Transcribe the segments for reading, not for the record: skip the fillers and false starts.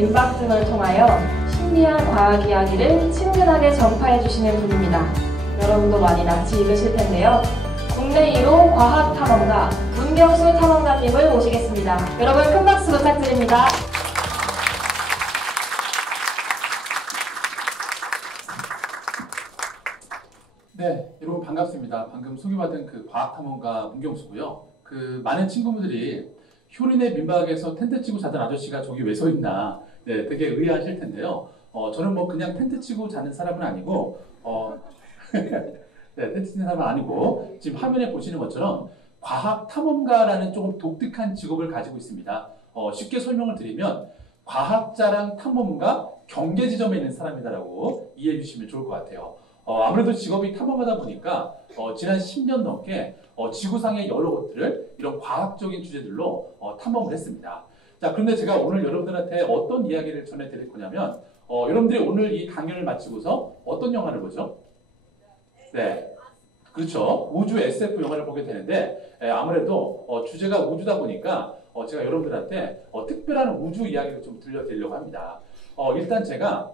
민박 등을 통하여 신비한 과학 이야기를 친근하게 전파해 주시는 분입니다. 여러분도 많이 낯이 익으실 텐데요. 국내 1호 과학 탐험가 문경수 탐험가님을 모시겠습니다. 여러분 큰 박수 부탁드립니다. 네, 여러분 반갑습니다. 방금 소개받은 그 과학탐험가 문경수고요. 많은 친구분들이 효린의 민박에서 텐트 치고 자던 아저씨가 저기 왜 서 있나, 네, 되게 의아하실 텐데요. 저는 뭐 그냥 텐트 치고 자는 사람은 아니고, 네, 텐트 치는 사람은 아니고, 지금 화면에 보시는 것처럼 과학탐험가라는 조금 독특한 직업을 가지고 있습니다. 쉽게 설명을 드리면 과학자랑 탐험가 경계 지점에 있는 사람이다라고 이해해 주시면 좋을 것 같아요. 아무래도 직업이 탐험하다 보니까 지난 10년 넘게 지구상의 여러 곳들을 이런 과학적인 주제들로 탐험을 했습니다. 자, 그런데 제가 오늘 여러분들한테 어떤 이야기를 전해드릴 거냐면 여러분들이 오늘 이 강연을 마치고서 어떤 영화를 보죠? 네, 그렇죠. 우주 SF 영화를 보게 되는데 아무래도 주제가 우주다 보니까 제가 여러분들한테 특별한 우주 이야기를 좀 들려드리려고 합니다. 일단 제가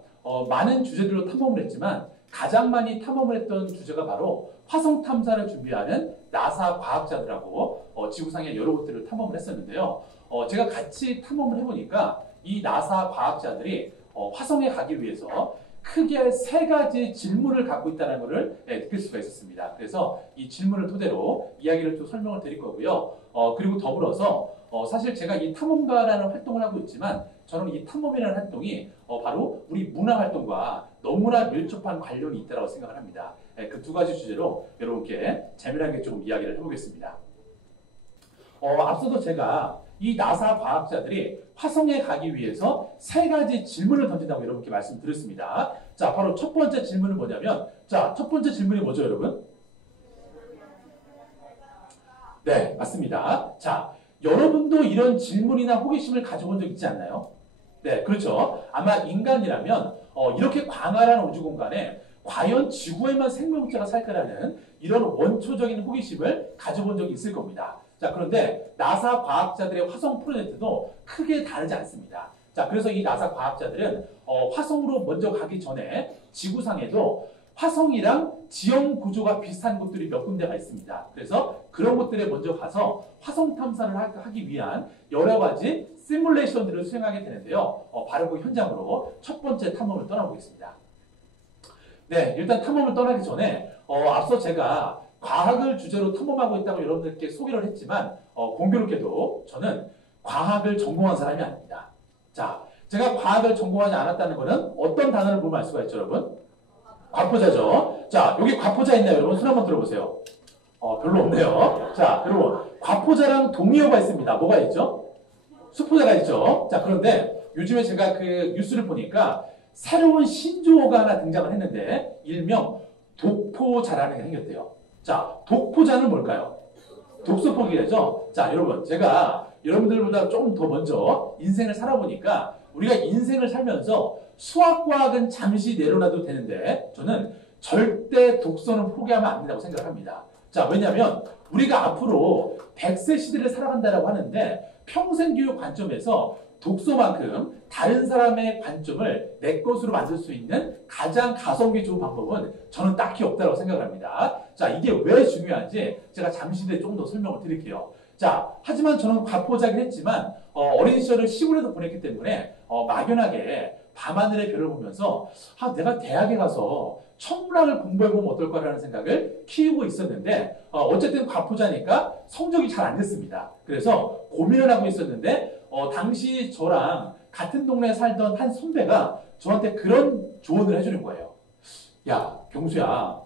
많은 주제들로 탐험을 했지만 가장 많이 탐험을 했던 주제가 바로 화성 탐사를 준비하는 나사 과학자들하고 지구상의 여러 곳들을 탐험을 했었는데요. 제가 같이 탐험을 해보니까 이 나사 과학자들이 화성에 가기 위해서 크게 세 가지 질문을 갖고 있다는 것을 느낄 수가 있었습니다. 그래서 이 질문을 토대로 이야기를 좀 설명을 드릴 거고요. 그리고 더불어서 사실 제가 이 탐험가라는 활동을 하고 있지만 저는 이 탐험이라는 활동이 바로 우리 문화 활동과 너무나 밀접한 관련이 있다고 생각을 합니다. 그 두 가지 주제로 여러분께 재미나게 좀 이야기를 해보겠습니다. 앞서도 제가 이 나사 과학자들이 화성에 가기 위해서 세 가지 질문을 던진다고 여러분께 말씀드렸습니다. 자, 바로 첫 번째 질문은 뭐냐면, 자, 첫 번째 질문이 뭐죠, 여러분? 네, 맞습니다. 자, 여러분도 이런 질문이나 호기심을 가져본 적 있지 않나요? 네, 그렇죠. 아마 인간이라면 이렇게 광활한 우주 공간에 과연 지구에만 생명체가 살까라는 이런 원초적인 호기심을 가져본 적이 있을 겁니다. 자, 그런데 나사 과학자들의 화성 프로젝트도 크게 다르지 않습니다. 자, 그래서 이 나사 과학자들은 화성으로 먼저 가기 전에 지구상에도 화성이랑 지형 구조가 비슷한 곳들이 몇 군데가 있습니다. 그래서 그런 곳들에 먼저 가서 화성 탐사를 하기 위한 여러 가지 시뮬레이션들을 수행하게 되는데요. 바로 그 현장으로 첫 번째 탐험을 떠나보겠습니다. 네, 일단 탐험을 떠나기 전에 앞서 제가 과학을 주제로 탐험하고 있다고 여러분들께 소개를 했지만 공교롭게도 저는 과학을 전공한 사람이 아닙니다. 자, 제가 과학을 전공하지 않았다는 것은 어떤 단어를 보면 알 수가 있죠, 여러분? 과포자죠. 자, 여기 과포자 있나요, 여러분? 손 한번 들어보세요. 별로 없네요. 자, 여러분, 과포자랑 동의어가 있습니다. 뭐가 있죠? 수포자가 있죠. 자, 그런데 요즘에 제가 그 뉴스를 보니까 새로운 신조어가 하나 등장을 했는데 일명 독포자라는 게 생겼대요. 자, 독포자는 뭘까요? 독소포기죠. 자, 여러분, 제가 여러분들보다 조금 더 먼저 인생을 살아보니까 우리가 인생을 살면서 수학과학은 잠시 내려놔도 되는데 저는 절대 독서는 포기하면 안 된다고 생각합니다. 자, 왜냐하면 우리가 앞으로 100세 시대를 살아간다고 하는데 평생교육 관점에서 독서만큼 다른 사람의 관점을 내 것으로 만들 수 있는 가장 가성비 좋은 방법은 저는 딱히 없다고 생각을 합니다. 자, 이게 왜 중요한지 제가 잠시 뒤에 조금 더 설명을 드릴게요. 자, 하지만 저는 과포자긴 했지만 어린 시절을 시골에서 보냈기 때문에 막연하게 밤하늘의 별을 보면서 내가 대학에 가서 천문학을 공부해보면 어떨까라는 생각을 키우고 있었는데 어쨌든 과포자니까 성적이 잘 안 됐습니다. 그래서 고민을 하고 있었는데 당시 저랑 같은 동네에 살던 한 선배가 저한테 그런 조언을 해주는 거예요. 야, 경수야,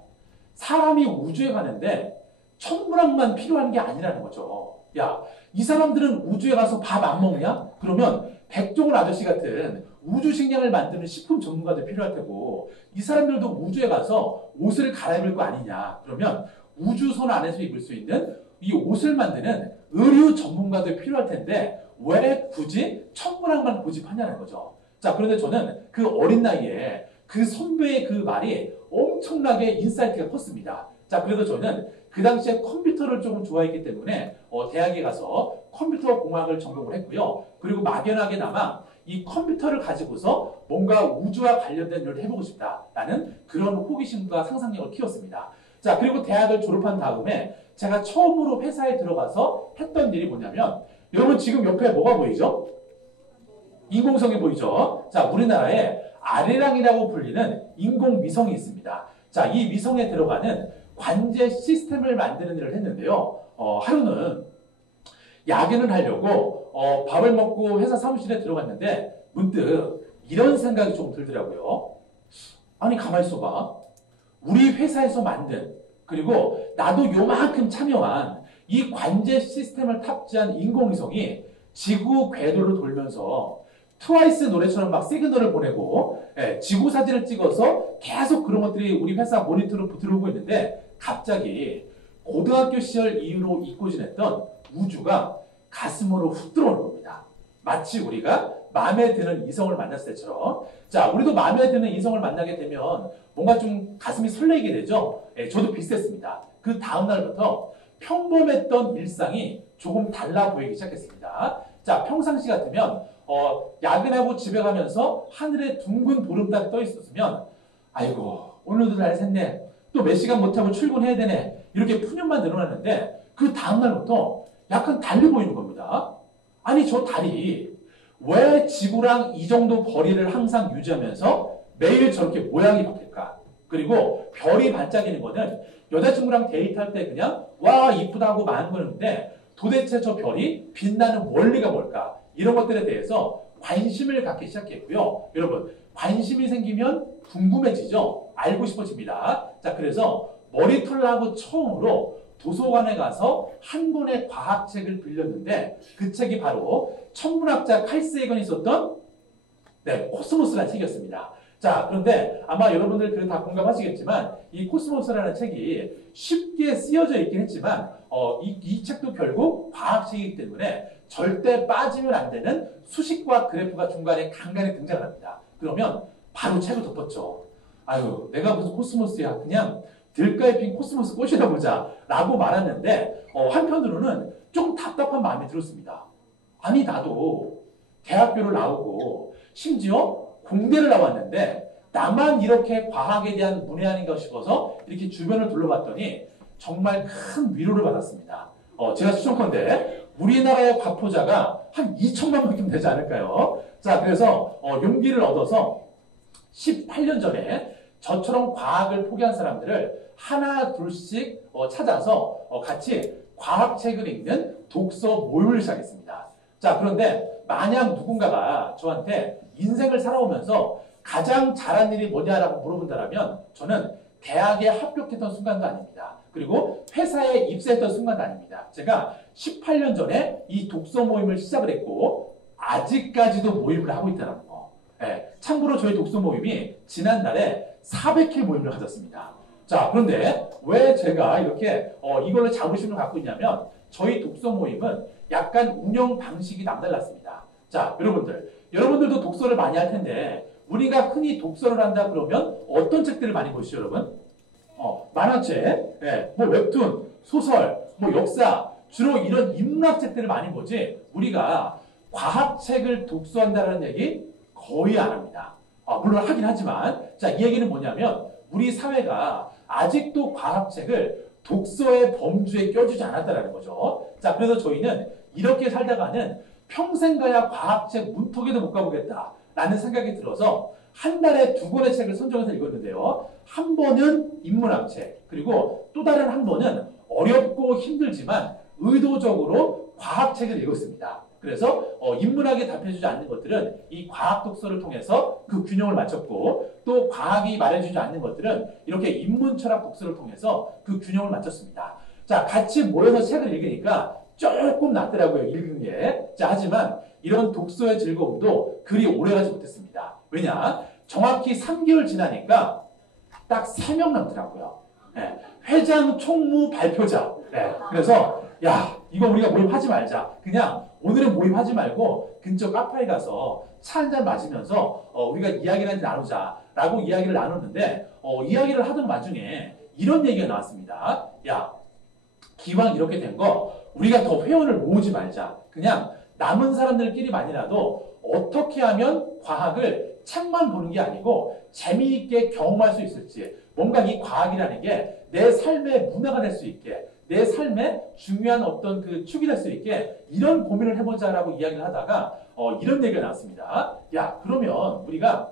사람이 우주에 가는데 천문학만 필요한 게 아니라는 거죠. 야, 이 사람들은 우주에 가서 밥 안 먹냐? 그러면 백종원 아저씨 같은 우주 식량을 만드는 식품 전문가도 필요할 테고 이 사람들도 우주에 가서 옷을 갈아입을 거 아니냐? 그러면 우주선 안에서 입을 수 있는 이 옷을 만드는 의류 전문가도 필요할 텐데 왜 굳이 천문학만 고집하냐는 거죠. 자, 그런데 저는 그 어린 나이에 그 선배의 그 말이 엄청나게 인사이트가 컸습니다. 자, 그래서 저는 그 당시에 컴퓨터를 조금 좋아했기 때문에 대학에 가서 컴퓨터 공학을 전공을 했고요. 그리고 막연하게나마 이 컴퓨터를 가지고서 뭔가 우주와 관련된 일을 해보고 싶다라는 그런 호기심과 상상력을 키웠습니다. 자, 그리고 대학을 졸업한 다음에 제가 처음으로 회사에 들어가서 했던 일이 뭐냐면, 여러분 지금 옆에 뭐가 보이죠? 인공성이 보이죠? 자, 우리나라에 아리랑이라고 불리는 인공위성이 있습니다. 자, 이 위성에 들어가는 관제 시스템을 만드는 일을 했는데요. 하루는 야근을 하려고 밥을 먹고 회사 사무실에 들어갔는데 문득 이런 생각이 좀 들더라고요. 아니, 가만히 있어봐. 우리 회사에서 만든, 그리고 나도 요만큼 참여한 이 관제 시스템을 탑재한 인공위성이 지구 궤도를 돌면서 트와이스 노래처럼 막 시그널을 보내고, 지구 사진을 찍어서 계속 그런 것들이 우리 회사 모니터로 들어오고 있는데, 갑자기 고등학교 시절 이후로 잊고 지냈던 우주가 가슴으로 훅 들어오는 겁니다. 마치 우리가 마음에 드는 이성을 만났을 때처럼. 자, 우리도 마음에 드는 이성을 만나게 되면 뭔가 좀 가슴이 설레게 되죠. 저도 비슷했습니다. 그 다음날부터 평범했던 일상이 조금 달라 보이기 시작했습니다. 자, 평상시 같으면 야근하고 집에 가면서 하늘에 둥근 보름달이 떠 있었으면, 아이고 오늘도 날 샜네, 또 몇 시간 못하고 출근해야 되네, 이렇게 푸념만 늘어났는데 그 다음날부터 약간 달리 보이는 겁니다. 아니, 저 달이 왜 지구랑 이 정도 거리를 항상 유지하면서 매일 저렇게 모양이 바뀔까? 그리고 별이 반짝이는 거는 여자친구랑 데이트할 때 그냥 와 이쁘다고 많은 거는데, 도대체 저 별이 빛나는 원리가 뭘까? 이런 것들에 대해서 관심을 갖기 시작했고요. 여러분, 관심이 생기면 궁금해지죠? 알고 싶어집니다. 자, 그래서 머리털 나고 처음으로 도서관에 가서 한 권의 과학책을 빌렸는데, 그 책이 바로 천문학자 칼 세이건이 썼던 코스모스라는 책이었습니다. 자, 그런데 아마 여러분들 다 공감하시겠지만 이 코스모스라는 책이 쉽게 쓰여져 있긴 했지만 이 책도 결국 과학책이기 때문에 절대 빠지면 안 되는 수식과 그래프가 중간에 간간히 등장을 합니다. 그러면 바로 책을 덮었죠. 아유, 내가 무슨 코스모스야, 그냥 들가에 핀 코스모스 꽃이나 보자 라고 말했는데, 한편으로는 좀 답답한 마음이 들었습니다. 아니, 나도 대학교를 나오고 심지어 공대를 나왔는데 나만 이렇게 과학에 대한 문외한인가 싶어서 이렇게 주변을 둘러봤더니 정말 큰 위로를 받았습니다. 제가 추천컨대 우리나라의 과포자가 한 2천만 명쯤 되지 않을까요? 자, 그래서 용기를 얻어서 18년 전에 저처럼 과학을 포기한 사람들을 하나 둘씩 찾아서 같이 과학책을 읽는 독서 모임을 시작했습니다. 자, 그런데 만약 누군가가 저한테 인생을 살아오면서 가장 잘한 일이 뭐냐라고 물어본다면 저는 대학에 합격했던 순간도 아닙니다. 그리고 회사에 입사했던 순간도 아닙니다. 제가 18년 전에 이 독서 모임을 시작을 했고 아직까지도 모임을 하고 있다는 거. 참고로 저희 독서 모임이 지난달에 400회 모임을 가졌습니다. 자, 그런데 왜 제가 이렇게 이걸로 자부심을 갖고 있냐면, 저희 독서 모임은 약간 운영 방식이 남달랐습니다. 자, 여러분들도 독서를 많이 할 텐데, 우리가 흔히 독서를 한다 그러면 어떤 책들을 많이 보시죠, 여러분? 만화책, 뭐 웹툰, 소설, 뭐 역사, 주로 이런 인문학 책들을 많이 보지, 우리가 과학책을 독서한다는 얘기 거의 안 합니다. 물론 하긴 하지만, 자, 이 얘기는 뭐냐면, 우리 사회가 아직도 과학책을 독서의 범주에 껴주지 않았다는 거죠. 자, 그래서 저희는 이렇게 살다가는 평생 가야 과학책 문턱에도 못 가보겠다라는 생각이 들어서 한 달에 2권의 책을 선정해서 읽었는데요. 한 번은 인문학책, 그리고 또 다른 한 번은 어렵고 힘들지만 의도적으로 과학책을 읽었습니다. 그래서 인문학에 답해주지 않는 것들은 이 과학 독서를 통해서 그 균형을 맞췄고, 또 과학이 말해주지 않는 것들은 이렇게 인문철학 독서를 통해서 그 균형을 맞췄습니다. 자, 같이 모여서 책을 읽으니까 조금 낫더라고요, 읽은 게. 자, 하지만 이런 독서의 즐거움도 그리 오래가지 못했습니다. 왜냐? 정확히 3개월 지나니까 딱 3명 남더라고요. 회장, 총무, 발표자. 그래서 야, 이거 우리가 모임하지 말자. 그냥 오늘은 모임하지 말고 근처 카페에 가서 차 한잔 마시면서 우리가 이야기를 한잔 나누자라고 이야기를 나눴는데, 이야기를 하던 와중에 이런 얘기가 나왔습니다. 야, 기왕 이렇게 된 거 우리가 더 회원을 모으지 말자. 그냥 남은 사람들끼리만이라도 어떻게 하면 과학을 책만 보는 게 아니고 재미있게 경험할 수 있을지, 뭔가 이 과학이라는 게 내 삶의 문화가 될 수 있게, 내 삶의 중요한 어떤 그 축이 될 수 있게 이런 고민을 해보자라고 이야기를 하다가 이런 얘기가 나왔습니다. 야, 그러면 우리가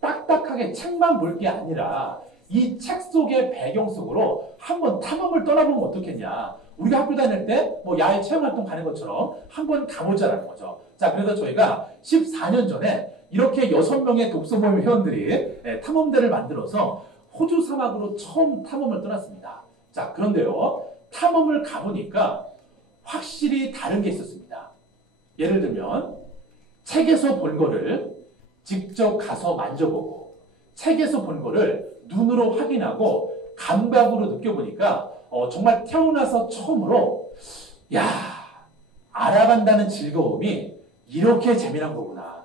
딱딱하게 책만 볼 게 아니라 이 책 속의 배경 속으로 한번 탐험을 떠나보면 어떻겠냐. 우리가 학교 다닐 때 뭐 야외 체험활동 가는 것처럼 한번 가보자라는 거죠. 자, 그래서 저희가 14년 전에 이렇게 6명의 독서모임 회원들이 탐험대를 만들어서 호주 사막으로 처음 탐험을 떠났습니다. 자, 그런데요, 탐험을 가보니까 확실히 다른 게 있었습니다. 예를 들면 책에서 본 거를 직접 가서 만져보고, 책에서 본 거를 눈으로 확인하고 감각으로 느껴보니까 정말 태어나서 처음으로 야, 알아간다는 즐거움이 이렇게 재미난 거구나.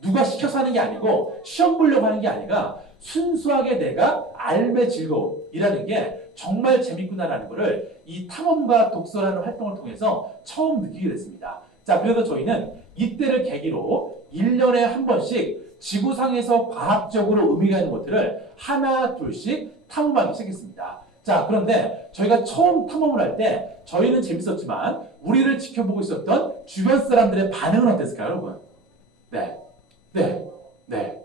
누가 시켜서 하는 게 아니고 시험 보려고 하는 게 아니라 순수하게 내가 알매 즐거움이라는 게 정말 재밌구나라는 것을 이 탐험과 독서라는 활동을 통해서 처음 느끼게 됐습니다. 자, 그래서 저희는 이때를 계기로 1년에 한 번씩 지구상에서 과학적으로 의미가 있는 것들을 하나 둘씩 탐험하기 시작했습니다. 자, 그런데 저희가 처음 탐험을 할 때 저희는 재밌었지만 우리를 지켜보고 있었던 주변 사람들의 반응은 어땠을까요, 여러분?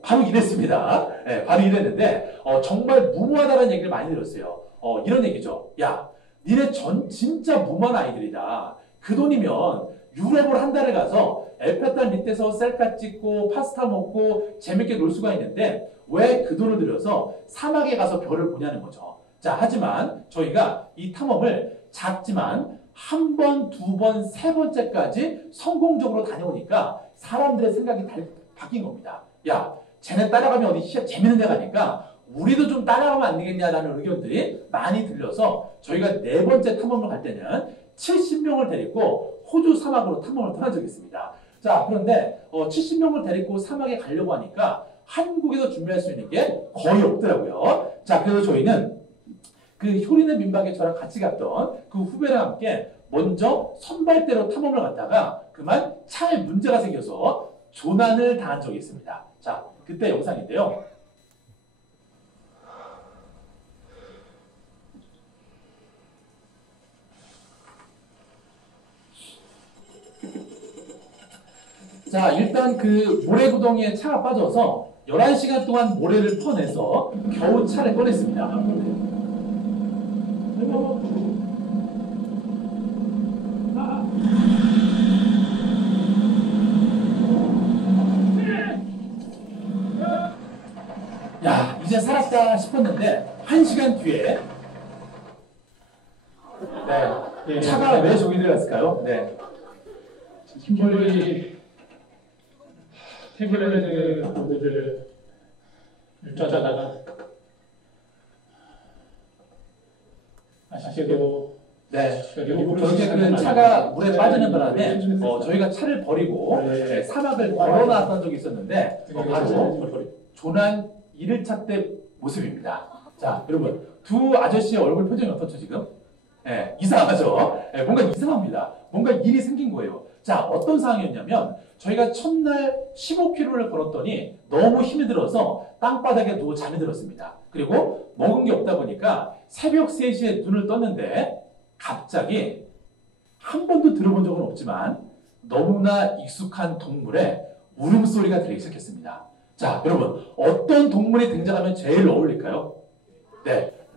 바로 이랬습니다. 바로 이랬는데 정말 무모하다는 얘기를 많이 들었어요. 이런 얘기죠. 야, 니네 진짜 무모한 아이들이다. 그 돈이면 유럽을 한 달에 가서 에펠탑 밑에서 셀카 찍고 파스타 먹고 재밌게 놀 수가 있는데 왜 그 돈을 들여서 사막에 가서 별을 보냐는 거죠. 자, 하지만 저희가 이 탐험을 작지만 한 번, 두 번, 세 번째까지 성공적으로 다녀오니까 사람들의 생각이 바뀐 겁니다. 야, 쟤네 따라가면 어디 재밌는 데 가니까 우리도 좀 따라가면 안 되겠냐라는 의견들이 많이 들려서 저희가 네 번째 탐험을 갈 때는 70명을 데리고 호주 사막으로 탐험을 떠난 적이 있습니다. 자, 그런데 70명을 데리고 사막에 가려고 하니까 한국에서 준비할 수 있는 게 거의 없더라고요. 자, 그래서 저희는 그 효리네 민박에 저랑 같이 갔던 그 후배랑 함께 먼저 선발대로 탐험을 갔다가 그만 차에 문제가 생겨서 조난을 당한 적이 있습니다. 자, 그때 영상인데요. 자, 일단 그 모래구덩이에 차가 빠져서 11시간 동안 모래를 퍼내서 겨우 차를 꺼냈습니다. 야, 이제 살았다 싶었는데 1시간 뒤에 차가 왜 저기 들어갔을까요? 팀벌이 태블릿 모드를 일조하다가 아쉽게도 그렇게 그 차가 물에 빠지는 바람에 저희가 차를 버리고 사막을 걸어놨던 적이 있었는데 바로 조난 1일차 때 모습입니다. 자, 여러분 두 아저씨의 얼굴 표정이 어떻죠 지금? 이상하죠? 뭔가 이상합니다. 뭔가 일이 생긴 거예요. 자, 어떤 상황이었냐면 저희가 첫날 15km를 걸었더니 너무 힘이 들어서 땅바닥에 누워 잠이 들었습니다. 그리고 먹은 게 없다 보니까 새벽 3시에 눈을 떴는데 갑자기 한 번도 들어본 적은 없지만 너무나 익숙한 동물의 울음소리가 들리기 시작했습니다. 자, 여러분 어떤 동물이 등장하면 제일 어울릴까요?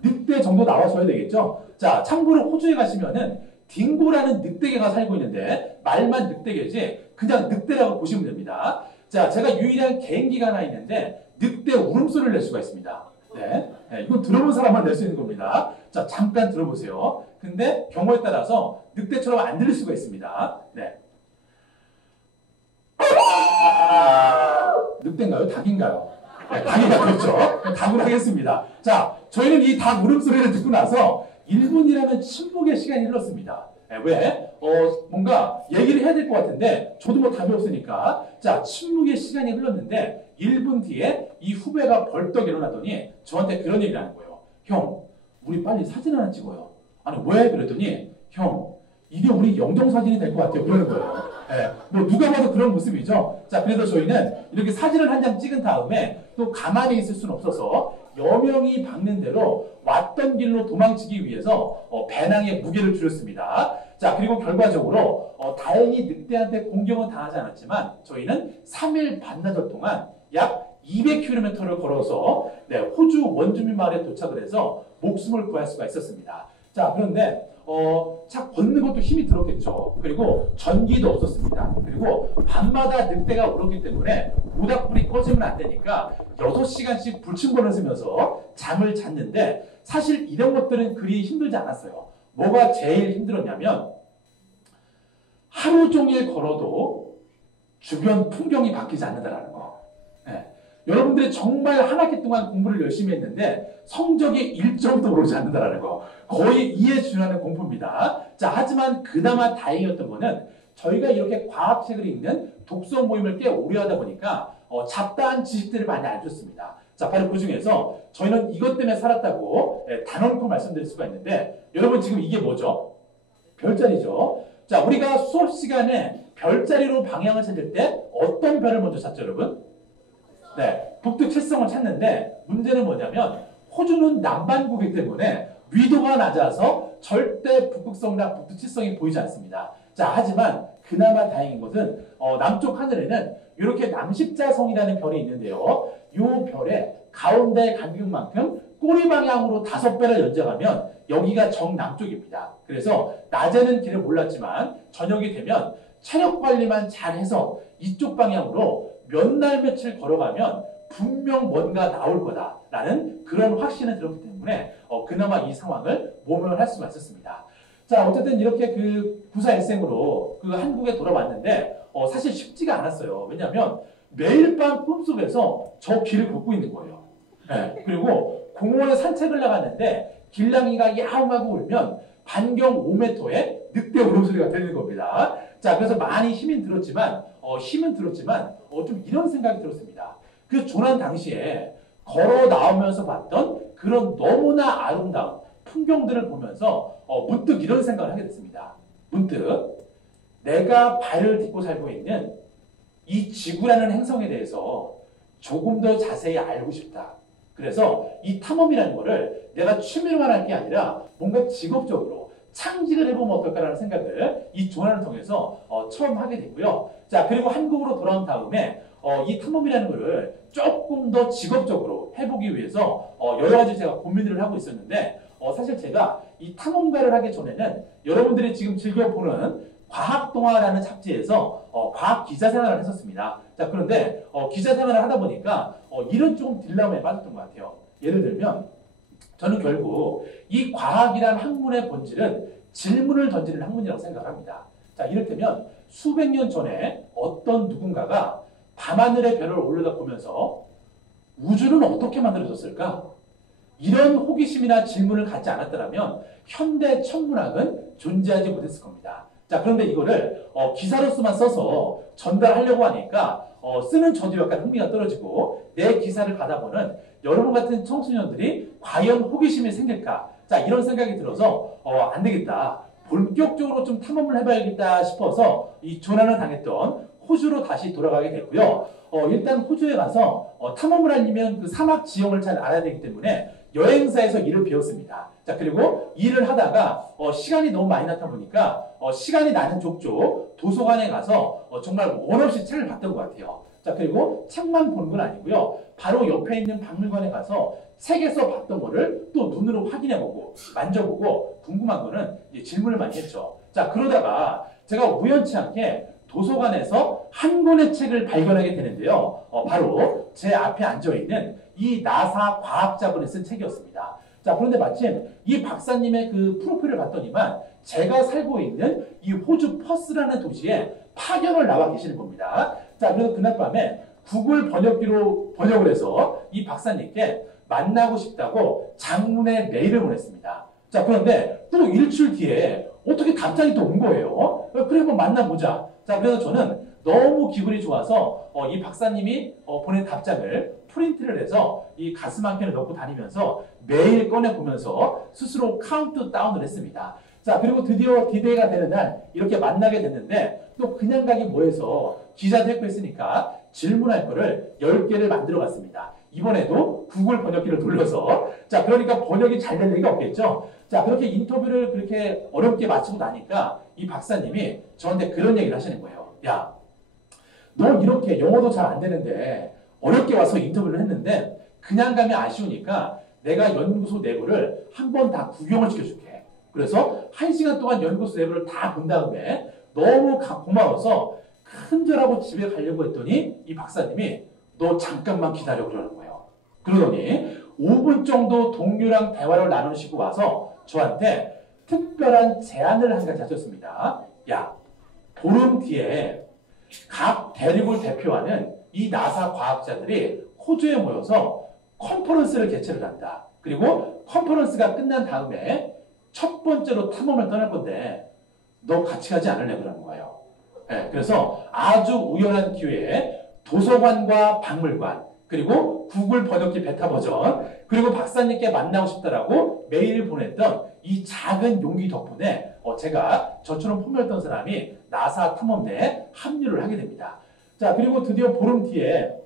늑대 정도 나와줘야 되겠죠? 자, 참고로 호주에 가시면은 딩고라는 늑대개가 살고 있는데 말만 늑대개지 그냥 늑대라고 보시면 됩니다. 자, 제가 유일한 개인기가 하나 있는데 늑대 울음소리를 낼 수가 있습니다. 이건 들어본 사람만 낼 수 있는 겁니다. 자, 잠깐 들어보세요. 근데 경우에 따라서 늑대처럼 안 들릴 수가 있습니다. 늑대인가요? 닭인가요? 닭이다, 그렇죠. 닭으로 하겠습니다. 자, 저희는 이 닭 울음소리를 듣고 나서 1분이라는 침묵의 시간이 흘렀습니다. 왜? 뭔가 얘기를 해야 될 것 같은데 저도 뭐 답이 없으니까 자, 침묵의 시간이 흘렀는데 1분 뒤에 이 후배가 벌떡 일어나더니 저한테 그런 얘기를 하는 거예요. 형, 우리 빨리 사진 하나 찍어요. 아니, 왜? 그랬더니 형, 이게 우리 영정사진이 될 것 같아요. 그러는 거예요. 뭐 누가 봐도 그런 모습이죠. 자, 그래서 저희는 이렇게 사진을 한 장 찍은 다음에 또 가만히 있을 수는 없어서 여명이 박는 대로 왔던 길로 도망치기 위해서 배낭에 무게를 줄였습니다. 자, 그리고 결과적으로 다행히 늑대한테 공격은 당하지 않았지만 저희는 3일 반나절 동안 약 200km를 걸어서 호주 원주민 마을에 도착을 해서 목숨을 구할 수가 있었습니다. 자, 그런데 차 걷는 것도 힘이 들었겠죠. 그리고 전기도 없었습니다. 그리고 밤마다 늑대가 울었기 때문에 모닥불이 꺼지면 안 되니까 6시간씩 불침번을 쓰면서 잠을 잤는데 사실 이런 것들은 그리 힘들지 않았어요. 뭐가 제일 힘들었냐면 하루 종일 걸어도 주변 풍경이 바뀌지 않는다는 거. 여러분들이 정말 한 학기 동안 공부를 열심히 했는데 성적이 1점도 오르지 않는다는 거. 거의 2에 준하는 공부입니다. 자, 하지만 그나마 다행이었던 거는 저희가 이렇게 과학책을 읽는 독서 모임을 꽤 오래 하다 보니까 잡다한 지식들을 많이 알려줬습니다. 자, 바로 그 중에서 저희는 이것 때문에 살았다고 단언코 말씀드릴 수가 있는데 여러분 지금 이게 뭐죠? 별자리죠. 자, 우리가 수업 시간에 별자리로 방향을 찾을 때 어떤 별을 먼저 찾죠, 여러분? 북두칠성을 찾는데 문제는 뭐냐면 호주는 남반구이기 때문에 위도가 낮아서 절대 북극성이나 북두칠성이 보이지 않습니다. 자, 하지만 그나마 다행인 것은 남쪽 하늘에는 이렇게 남십자성이라는 별이 있는데요. 이 별의 가운데 간격만큼 꼬리 방향으로 5배를 연장하면 여기가 정남쪽입니다. 그래서 낮에는 길을 몰랐지만 저녁이 되면 체력 관리만 잘해서 이쪽 방향으로 몇 날 며칠 걸어가면 분명 뭔가 나올 거다라는 그런 확신을 들었기 때문에 그나마 이 상황을 모면할 수가 있었습니다. 자, 어쨌든 이렇게 그 부사일생으로 그 한국에 돌아왔는데 사실 쉽지가 않았어요. 왜냐하면 매일 밤 꿈속에서 저 길을 걷고 있는 거예요. 그리고 공원에 산책을 나갔는데 길냥이가 야옹하고 울면 반경 5m에 늑대 울음소리가 들리는 겁니다. 자, 그래서 많이 힘은 들었지만 좀 이런 생각이 들었습니다. 그 조난 당시에 걸어 나오면서 봤던 그런 너무나 아름다운 풍경들을 보면서 문득 이런 생각을 하게 됐습니다. 문득 내가 발을 딛고 살고 있는 이 지구라는 행성에 대해서 조금 더 자세히 알고 싶다. 그래서 이 탐험이라는 거를 내가 취미로만 할 게 아니라 뭔가 직업적으로 창직을 해보면 어떨까라는 생각을 이 조난을 통해서 처음 하게 됐고요. 자, 그리고 한국으로 돌아온 다음에 이 탐험이라는 거를 조금 더 직업적으로 해보기 위해서 여러 가지 제가 고민을 하고 있었는데 사실 제가 이 탐험가를 하기 전에는 여러분들이 지금 즐겨보는 과학동화라는 잡지에서 과학 기자 생활을 했었습니다. 자, 그런데 기자 생활을 하다 보니까 이런 조금 딜레마에 빠졌던 것 같아요. 예를 들면 저는 결국 이 과학이란 학문의 본질은 질문을 던지는 학문이라고 생각을 합니다. 자, 이를테면 수백 년 전에 어떤 누군가가 밤하늘의 별을 올려다보면서 우주는 어떻게 만들어졌을까? 이런 호기심이나 질문을 갖지 않았더라면 현대 천문학은 존재하지 못했을 겁니다. 자, 그런데 이거를 기사로서만 써서 전달하려고 하니까 쓰는 저도 약간 흥미가 떨어지고 내 기사를 가다 보는 여러분 같은 청소년들이 과연 호기심이 생길까? 자, 이런 생각이 들어서 안 되겠다. 본격적으로 좀 탐험을 해봐야겠다 싶어서 이 조난을 당했던 호주로 다시 돌아가게 됐고요. 일단 호주에 가서 탐험을 하려면 그 사막 지형을 잘 알아야 되기 때문에 여행사에서 일을 배웠습니다. 자, 그리고 일을 하다가 시간이 너무 많이 나다 보니까 시간이 나는 족족 도서관에 가서 정말 원 없이 책을 봤던 것 같아요. 자, 그리고 책만 보는 건 아니고요. 바로 옆에 있는 박물관에 가서 책에서 봤던 거를 또 눈으로 확인해보고 만져보고 궁금한 거는 질문을 많이 했죠. 자, 그러다가 제가 우연치 않게 도서관에서 한 권의 책을 발견하게 되는데요. 바로 제 앞에 앉아있는 이 나사 과학자분이 쓴 책이었습니다. 자, 그런데 마침 이 박사님의 그 프로필을 봤더니만 제가 살고 있는 이 호주 퍼스라는 도시에 파견을 나와 계시는 겁니다. 자, 그래서 그날 밤에 구글 번역기로 번역을 해서 이 박사님께 만나고 싶다고 장문의 메일을 보냈습니다. 자, 그런데 또 일주일 뒤에 어떻게 답장이 또 온 거예요. 그래, 한번 만나보자. 자, 그래서 저는 너무 기분이 좋아서 이 박사님이 보낸 답장을 프린트를 해서 이 가슴 한켠에 넣고 다니면서 매일 꺼내보면서 스스로 카운트다운을 했습니다. 자, 그리고 드디어 디데이가 되는 날 이렇게 만나게 됐는데 또 그냥 가기 뭐해서 기자도 했고 했으니까 질문할 거를 10개를 만들어 갔습니다. 이번에도 구글 번역기를 돌려서 자, 그러니까 번역이 잘 될 리가 없겠죠. 자, 그렇게 인터뷰를 그렇게 어렵게 마치고 나니까 이 박사님이 저한테 그런 얘기를 하시는 거예요. 야, 너 이렇게 영어도 잘 안 되는데 어렵게 와서 인터뷰를 했는데 그냥 가면 아쉬우니까 내가 연구소 내부를 한번 다 구경을 시켜줄게. 그래서 1시간 동안 연구소 내부를 다 본 다음에 너무 고마워서 큰절하고 집에 가려고 했더니 이 박사님이 너 잠깐만 기다려 그러는 거예요. 그러더니 5분 정도 동료랑 대화를 나누시고 와서 저한테 특별한 제안을 한 가지 하셨습니다. 야, 보름 뒤에 각 대륙을 대표하는 이 나사 과학자들이 호주에 모여서 컨퍼런스를 개최를 한다. 그리고 컨퍼런스가 끝난 다음에 첫 번째로 탐험을 떠날 건데 너 같이 가지 않을래 그러는 거예요. 네, 그래서 아주 우연한 기회에 도서관과 박물관 그리고 구글 번역기 베타 버전 그리고 박사님께 만나고 싶다라고 메일을 보냈던 이 작은 용기 덕분에 제가 저처럼 품었던 사람이 나사 탐험대에 합류를 하게 됩니다. 자, 그리고 드디어 보름 뒤에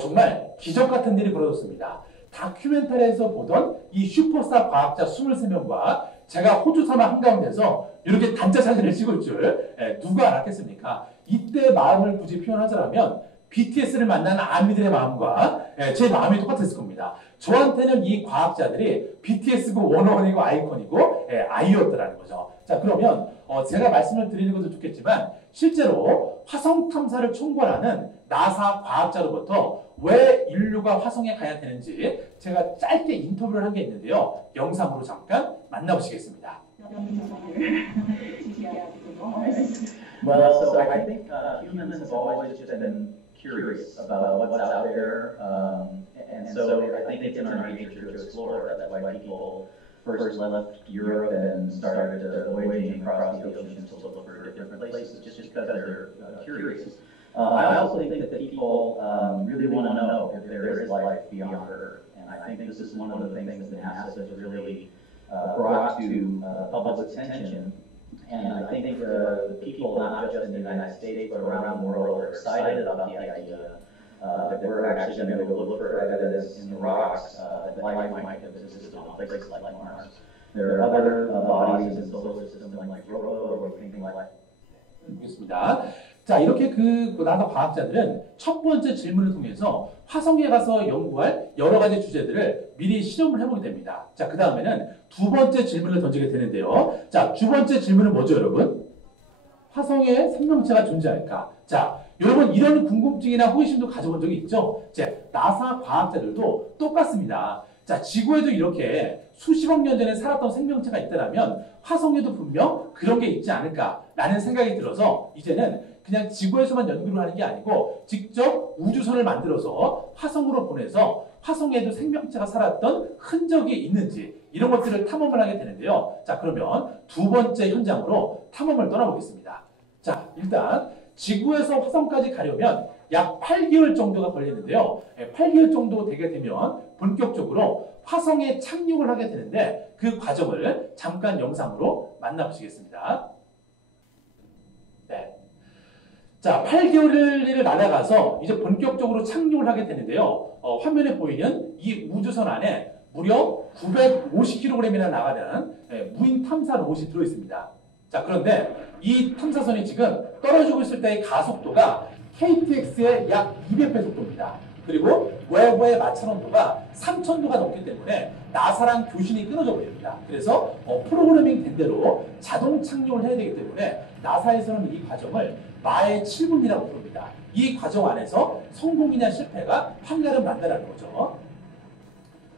정말 기적 같은 일이 벌어졌습니다. 다큐멘터리에서 보던 이 슈퍼스타 과학자 23명과 제가 호주 사막 한가운데서 이렇게 단체 사진을 찍을 줄 누가 알았겠습니까? 이때 마음을 굳이 표현하자면 BTS를 만나는 아미들의 마음과 제 마음이 똑같았을 겁니다. 저한테는 이 과학자들이 BTS고 원어원이고 아이콘이고 아이였더라는 거죠. 자, 그러면 제가 말씀을 드리는 것도 좋겠지만 실제로 화성 탐사를 총괄하는 나사 과학자로부터 왜 인류가 화성에 가야 되는지 제가 짧게 인터뷰를 한 게 있는데요. 영상으로 잠깐 만나보시겠습니다. Well, so I think humans have always just been curious about what's out there, and so I think it's in our nature to explore. That's why people first left Europe and started voyaging across the oceans to look for different places, just because they're curious. I also think that people really want to know if there is life beyond Earth, and I think this is one of the things that NASA has really brought to public's attention. And I think the people, not just in the United States, but around the world, are excited about the idea that we're actually going to go look for evidence in the rocks that life might have existed on places like Mars. There are other bodies in the solar system like Europa or things like that. 알겠습니다. 자, 이렇게 그 나사 과학자들은 첫 번째 질문을 통해서 화성에 가서 연구할 여러 가지 주제들을 미리 실험을 해보게 됩니다. 자, 그 다음에는 두 번째 질문을 던지게 되는데요. 자, 두 번째 질문은 뭐죠, 여러분? 화성에 생명체가 존재할까? 자, 여러분 이런 궁금증이나 호기심도 가져본 적이 있죠? 이제 나사 과학자들도 똑같습니다. 자, 지구에도 이렇게 수십억 년 전에 살았던 생명체가 있다면 화성에도 분명 그런 게 있지 않을까라는 생각이 들어서 이제는 그냥 지구에서만 연구를 하는 게 아니고 직접 우주선을 만들어서 화성으로 보내서 화성에도 생명체가 살았던 흔적이 있는지 이런 것들을 탐험을 하게 되는데요. 자, 그러면 두 번째 현장으로 탐험을 떠나보겠습니다. 자, 일단 지구에서 화성까지 가려면 약 8개월 정도가 걸리는데요. 8개월 정도 되게 되면 본격적으로 화성에 착륙을 하게 되는데 그 과정을 잠깐 영상으로 만나보시겠습니다. 네. 자, 8개월을 날아가서 이제 본격적으로 착륙을 하게 되는데요. 화면에 보이는 이 우주선 안에 무려 950kg이나 나가는 무인 탐사 로봇이 들어있습니다. 자, 그런데 이 탐사선이 지금 떨어지고 있을 때의 가속도가 KTX의 약 200배 속도입니다. 그리고 외부의 마찰 온도가 3000도가 넘기 때문에 나사랑 교신이 끊어져 버립니다. 그래서 프로그래밍 된 대로 자동 착륙을 해야 되기 때문에 나사에서는 이 과정을 마의 7분이라고 부릅니다. 이 과정 안에서 성공이냐 실패가 판가름 난다는 거죠.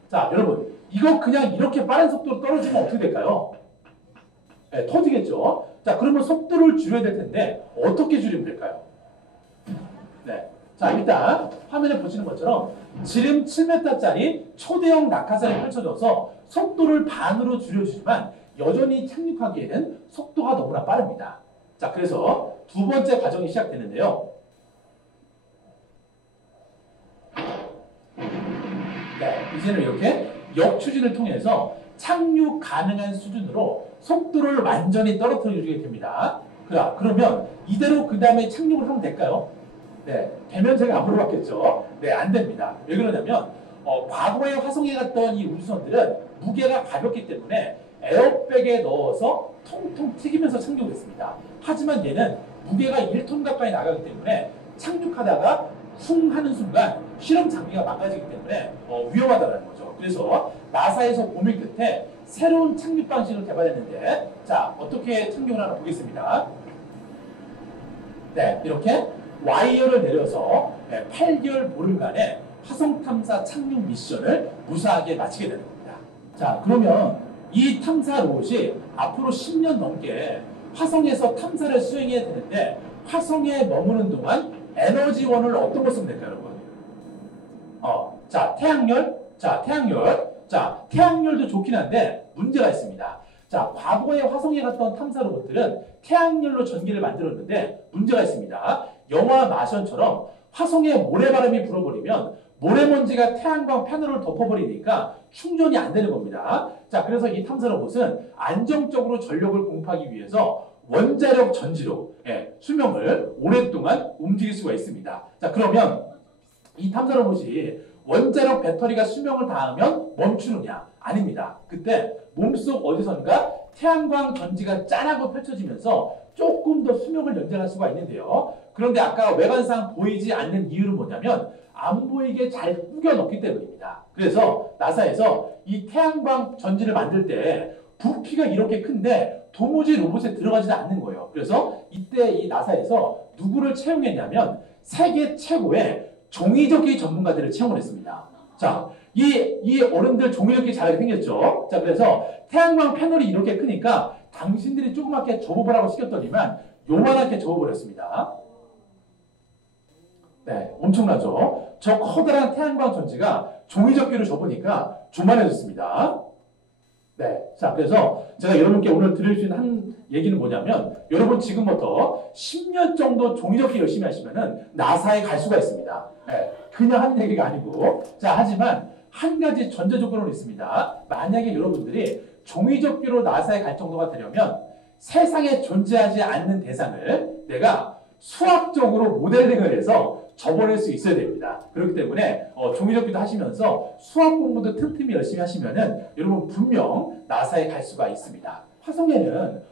자, 여러분 이거 그냥 이렇게 빠른 속도로 떨어지면 어떻게 될까요? 네, 터지겠죠. 자, 그러면 속도를 줄여야 될 텐데 어떻게 줄이면 될까요? 네. 자, 일단 화면에 보시는 것처럼 지름 7m짜리 초대형 낙하산이 펼쳐져서 속도를 반으로 줄여주지만 여전히 착륙하기에는 속도가 너무나 빠릅니다. 자, 그래서 두 번째 과정이 시작되는데요. 네, 이제는 이렇게 역추진을 통해서 착륙 가능한 수준으로 속도를 완전히 떨어뜨려주게 됩니다. 그러면 이대로 그 다음에 착륙을 하면 될까요? 네, 되면 제가 안 물어봤겠죠. 네, 안 됩니다. 왜 그러냐면 과거에 화성에 갔던 이 우주선들은 무게가 가볍기 때문에 에어백에 넣어서 통통 튀기면서 착륙했습니다. 하지만 얘는 무게가 1톤 가까이 나가기 때문에 착륙하다가 쿵 하는 순간 실험 장비가 망가지기 때문에 위험하다는 거죠. 그래서 나사에서 고민 끝에 새로운 착륙 방식을 개발했는데, 자, 어떻게 착륙을 하나 보겠습니다. 네, 이렇게 와이어를 내려서 8개월 보름간의 화성 탐사 착륙 미션을 무사하게 마치게 되는 겁니다. 자, 그러면 이 탐사 로봇이 앞으로 10년 넘게 화성에서 탐사를 수행해야 되는데, 화성에 머무는 동안 에너지원을 어떤 걸 쓰면 될까요, 여러분? 자, 태양열도 좋긴 한데 문제가 있습니다. 자, 과거에 화성에 갔던 탐사 로봇들은 태양열로 전기를 만들었는데 문제가 있습니다. 영화 마션처럼 화성에 모래바람이 불어버리면 모래먼지가 태양광 패널을 덮어버리니까 충전이 안 되는 겁니다. 자, 그래서 이 탐사 로봇은 안정적으로 전력을 공급하기 위해서 원자력 전지로 수명을 오랫동안 움직일 수가 있습니다. 자, 그러면 이 탐사 로봇이 원자력 배터리가 수명을 다하면 멈추느냐? 아닙니다. 그때 몸속 어디선가 태양광 전지가 짠하고 펼쳐지면서 조금 더 수명을 연장할 수가 있는데요. 그런데 아까 외관상 보이지 않는 이유는 뭐냐면 안 보이게 잘 꾸겨 넣기 때문입니다. 그래서 나사에서 이 태양광 전지를 만들 때 부피가 이렇게 큰데 도무지 로봇에 들어가지 않는 거예요. 그래서 이때 이 나사에서 누구를 채용했냐면 세계 최고의 종이접기 전문가들을 채용을 했습니다. 자, 이 어른들 종이접기 잘하게 생겼죠. 자, 그래서 태양광 패널이 이렇게 크니까 당신들이 조그맣게 접어보라고 시켰더니만 요만하게 접어버렸습니다. 네, 엄청나죠? 저 커다란 태양광 전지가 종이접기로 접으니까 조만해졌습니다. 네, 자, 그래서 제가 여러분께 오늘 드릴 수 있는 한 얘기는 뭐냐면, 여러분 지금부터 10년 정도 종이접기 열심히 하시면은 나사에 갈 수가 있습니다. 네, 그냥 하는 얘기가 아니고. 자, 하지만 한 가지 전제 조건은 있습니다. 만약에 여러분들이 종이접기로 나사에 갈 정도가 되려면 세상에 존재하지 않는 대상을 내가 수학적으로 모델링을 해서 접어낼 수 있어야 됩니다. 그렇기 때문에 종이접기도 하시면서 수학 공부도 틈틈이 열심히 하시면은 여러분 분명 나사에 갈 수가 있습니다. 화성에는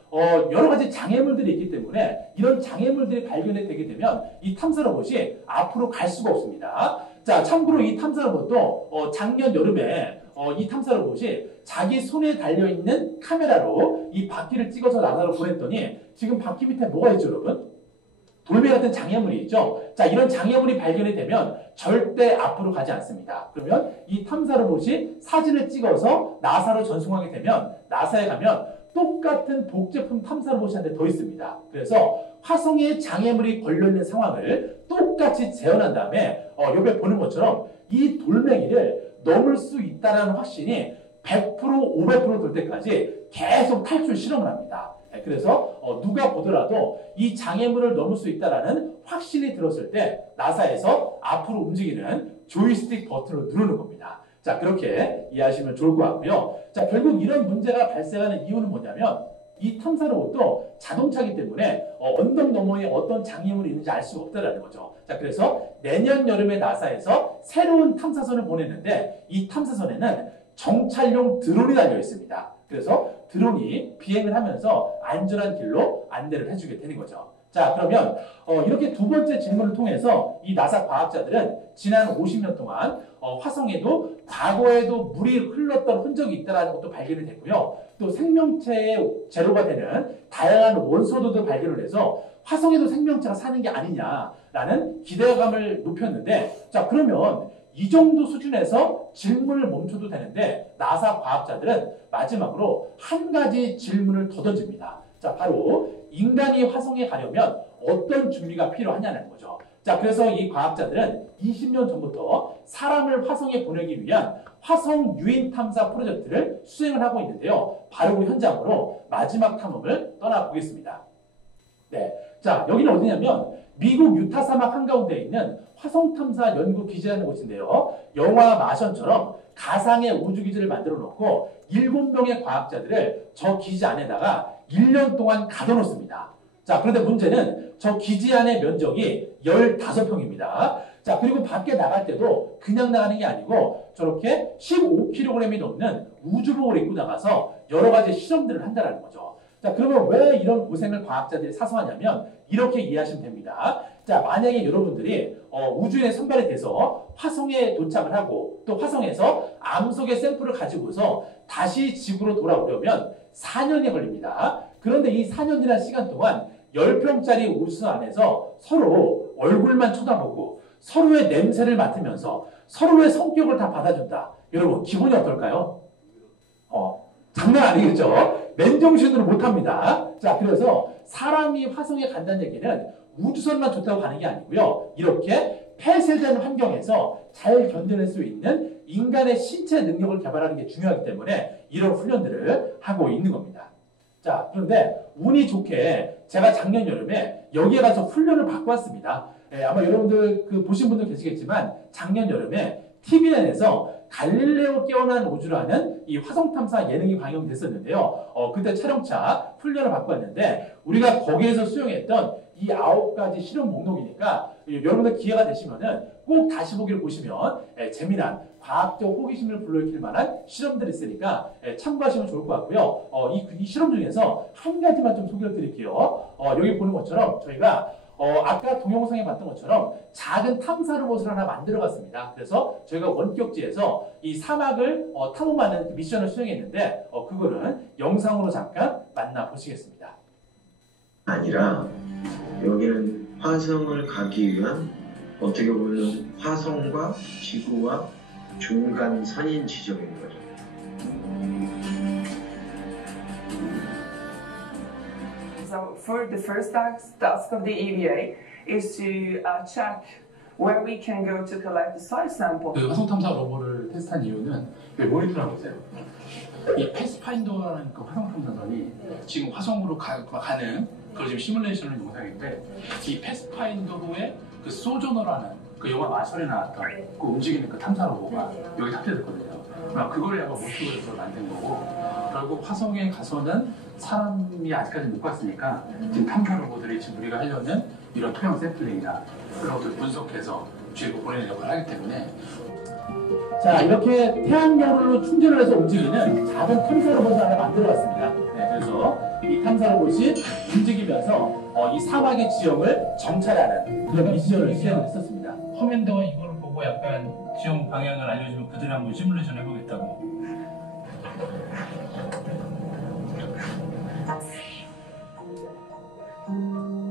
여러 가지 장애물들이 있기 때문에 이런 장애물들이 발견이 되게 되면 이 탐사 로봇이 앞으로 갈 수가 없습니다. 자, 참고로 이 탐사 로봇도 작년 여름에 이 탐사 로봇이 자기 손에 달려있는 카메라로 이 바퀴를 찍어서 나사로 보냈더니 지금 바퀴 밑에 뭐가 있죠, 여러분? 돌멩이 같은 장애물이 있죠. 자, 이런 장애물이 발견이 되면 절대 앞으로 가지 않습니다. 그러면 이 탐사 로봇이 사진을 찍어서 나사로 전송하게 되면 나사에 가면 똑같은 복제품 탐사 로봇이 한 대 더 있습니다. 그래서 화성에 장애물이 걸려있는 상황을 똑같이 재현한 다음에 옆에 보는 것처럼 이 돌멩이를 넘을 수 있다는 확신이 100%, 500% 될 때까지 계속 탈출 실험을 합니다. 그래서 누가 보더라도 이 장애물을 넘을 수 있다는 확신이 들었을 때 나사에서 앞으로 움직이는 조이스틱 버튼을 누르는 겁니다. 자, 그렇게 이해하시면 좋을 것 같고요. 자, 결국 이런 문제가 발생하는 이유는 뭐냐면 이 탐사 로봇도 자동차이기 때문에 언덕 너머에 어떤 장애물이 있는지 알 수가 없다는 거죠. 자, 그래서 내년 여름에 나사에서 새로운 탐사선을 보냈는데 이 탐사선에는 정찰용 드론이 달려 있습니다. 그래서 드론이 비행을 하면서 안전한 길로 안내를 해주게 되는 거죠. 자, 그러면 이렇게 두 번째 질문을 통해서 이 나사 과학자들은 지난 50년 동안 화성에도 과거에도 물이 흘렀던 흔적이 있다는 것도 발견이 됐고요. 또 생명체의 재료가 되는 다양한 원소들도 발견을 해서 화성에도 생명체가 사는 게 아니냐라는 기대감을 높였는데, 자, 그러면 이 정도 수준에서 질문을 멈춰도 되는데 나사 과학자들은 마지막으로 한 가지 질문을 더 던집니다. 자, 바로 인간이 화성에 가려면 어떤 준비가 필요하냐는 거죠. 자, 그래서 이 과학자들은 20년 전부터 사람을 화성에 보내기 위한 화성 유인 탐사 프로젝트를 수행을 하고 있는데요. 바로 그 현장으로 마지막 탐험을 떠나보겠습니다. 네, 자, 여기는 어디냐면 미국 유타 사막 한가운데 있는 화성탐사 연구 기지라는 곳인데요. 영화 마션처럼 가상의 우주기지를 만들어 놓고 7명의 과학자들을 저 기지 안에다가 1년 동안 가둬놓습니다. 자, 그런데 문제는 저 기지 안의 면적이 15평입니다. 자, 그리고 밖에 나갈 때도 그냥 나가는 게 아니고 저렇게 15kg이 넘는 우주복을 입고 나가서 여러 가지 실험들을 한다는 거죠. 자, 그러면 왜 이런 고생을 과학자들이 사서 하냐면 이렇게 이해하시면 됩니다. 자, 만약에 여러분들이 우주에 선발이 돼서 화성에 도착을 하고 또 화성에서 암석의 샘플을 가지고서 다시 지구로 돌아오려면 4년이 걸립니다. 그런데 이 4년이라는 시간 동안 10평짜리 우주선 안에서 서로 얼굴만 쳐다보고 서로의 냄새를 맡으면서 서로의 성격을 다 받아준다. 여러분, 기분이 어떨까요? 장난 아니겠죠? 맨정신으로 못합니다. 자, 그래서 사람이 화성에 간다는 얘기는 우주선만 좋다고 가는 게 아니고요. 이렇게 폐쇄된 환경에서 잘 견뎌낼 수 있는 인간의 신체 능력을 개발하는 게 중요하기 때문에 이런 훈련들을 하고 있는 겁니다. 자, 그런데 운이 좋게 제가 작년 여름에 여기에 가서 훈련을 받고 왔습니다. 아마 여러분들 보신 분들 계시겠지만 작년 여름에 TVN에서 갈릴레오 깨어난 우주라는 이 화성탐사 예능이 방영됐었는데요. 그때 촬영차 훈련을 받고 왔는데 우리가 거기에서 수행했던 이 9가지 실험 목록이니까 여러분들 기회가 되시면은 꼭 다시 보기를 보시면 재미난 과학적 호기심을 불러일으킬 만한 실험들이 있으니까 참고하시면 좋을 것 같고요. 이 실험 중에서 한 가지만 좀 소개를 드릴게요. 여기 보는 것처럼 저희가 아까 동영상에 봤던 것처럼 작은 탐사 로봇을 하나 만들어 갔습니다. 그래서 저희가 원격지에서 이 사막을 탐험하는 미션을 수행했는데 그거는 영상으로 잠깐 만나보시겠습니다. 아니라 여기는 화성을 가기 위한 어떻게 보면 화성과 지구와 중간 선인 지점인 거죠. So for the first task of the EVA is to check where we can go to collect the soil sample. 그 화성탐사 로봇을 테스트한 이유는 왜 모니터라고 보세요. 이 패스파인더라는 그 화성탐사선이 지금 화성으로 가는 그걸 지금 시뮬레이션을 영상인데 이 패스파인더 후에 그 소저너라는 그 영화 마션에 나왔던 그 움직이는 그 탐사 로봇가 여기 탑재됐거든요. 그걸 약간 모티브로 해서 만든 거고 결국 화성에 가서는 사람이 아직까지 못 갔으니까 지금 탐사 로봇들이 지금 우리가 하려는 이런 토양 샘플링이나 그런 것들 분석해서 뒤로 보내는 역할을 하기 때문에 자, 이렇게 태양열로 충전을 해서 움직이는 작은 탐사 로봇을 하나 만들어봤습니다. 그래서 이 탐사 로봇이 움직이면서 이 사막의 지형을 정찰하는 그런 미션을 수행을 했었습니다. 커맨더가 이걸 보고 약간 지형 방향을 알려주면 그들이 한번 시뮬레이션 해보겠다고.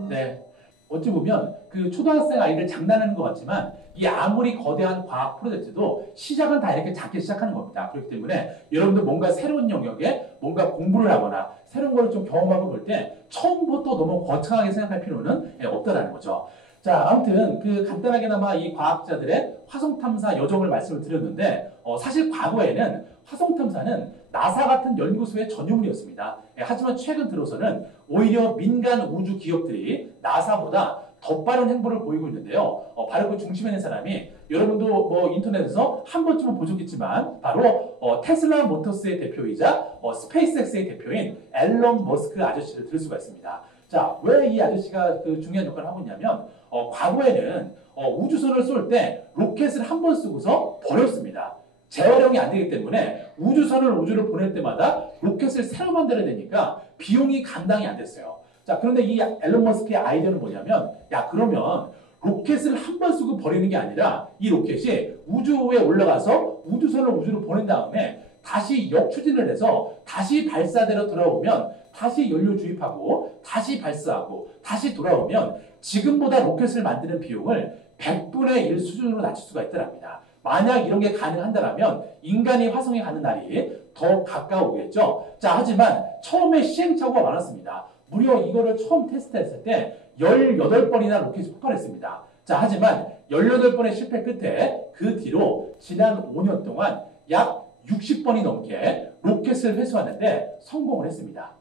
네. 어찌 보면 그 초등학생 아이들 장난하는 것 같지만 이 아무리 거대한 과학 프로젝트도 시작은 다 이렇게 작게 시작하는 겁니다. 그렇기 때문에 여러분들 뭔가 새로운 영역에 뭔가 공부를 하거나 새로운 걸 좀 경험하고 볼 때 처음부터 너무 거창하게 생각할 필요는 없다라는 거죠. 자, 아무튼 그 간단하게나마 이 과학자들의 화성 탐사 여정을 말씀을 드렸는데 사실 과거에는 화성 탐사는 나사 같은 연구소의 전유물이었습니다. 하지만 최근 들어서는 오히려 민간 우주 기업들이 나사보다 더 빠른 행보를 보이고 있는데요. 바로 그 중심에 있는 사람이 여러분도 뭐 인터넷에서 한 번쯤은 보셨겠지만 바로 테슬라 모터스의 대표이자 스페이스X의 대표인 앨런 머스크 아저씨를 들을 수가 있습니다. 자, 왜 이 아저씨가 그 중요한 역할을 하고 있냐면 과거에는 우주선을 쏠 때 로켓을 한 번 쓰고서 버렸습니다. 재활용이 안 되기 때문에 우주선을 우주를 보낼 때마다 로켓을 새로 만들어야 되니까 비용이 감당이 안 됐어요. 자, 그런데 이 앨런 머스크의 아이디어는 뭐냐면 야, 그러면 로켓을 한 번 쓰고 버리는 게 아니라 이 로켓이 우주에 올라가서 우주선을 우주로 보낸 다음에 다시 역추진을 해서 다시 발사대로 돌아오면 다시 연료 주입하고 다시 발사하고 다시 돌아오면 지금보다 로켓을 만드는 비용을 100분의 1 수준으로 낮출 수가 있더랍니다. 만약 이런 게 가능한다면 인간이 화성에 가는 날이 더 가까우겠죠. 자, 하지만 처음에 시행착오가 많았습니다. 무려 이거를 처음 테스트했을 때 18번이나 로켓이 폭발했습니다. 자, 하지만 18번의 실패 끝에 그 뒤로 지난 5년 동안 약 60번이 넘게 로켓을 회수하는데 성공을 했습니다.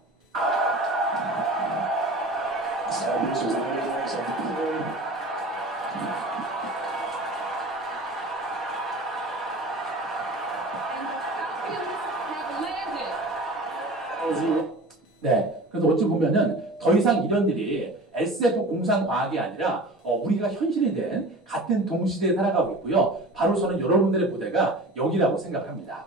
Sabres is legs on the play. 네, 그래서 어찌 보면은 더 이상 이런 일이 SF 공상과학이 아니라 우리가 현실이 된 같은 동시대에 살아가고 있고요. 바로 저는 여러분들의 부대가 여기라고 생각합니다.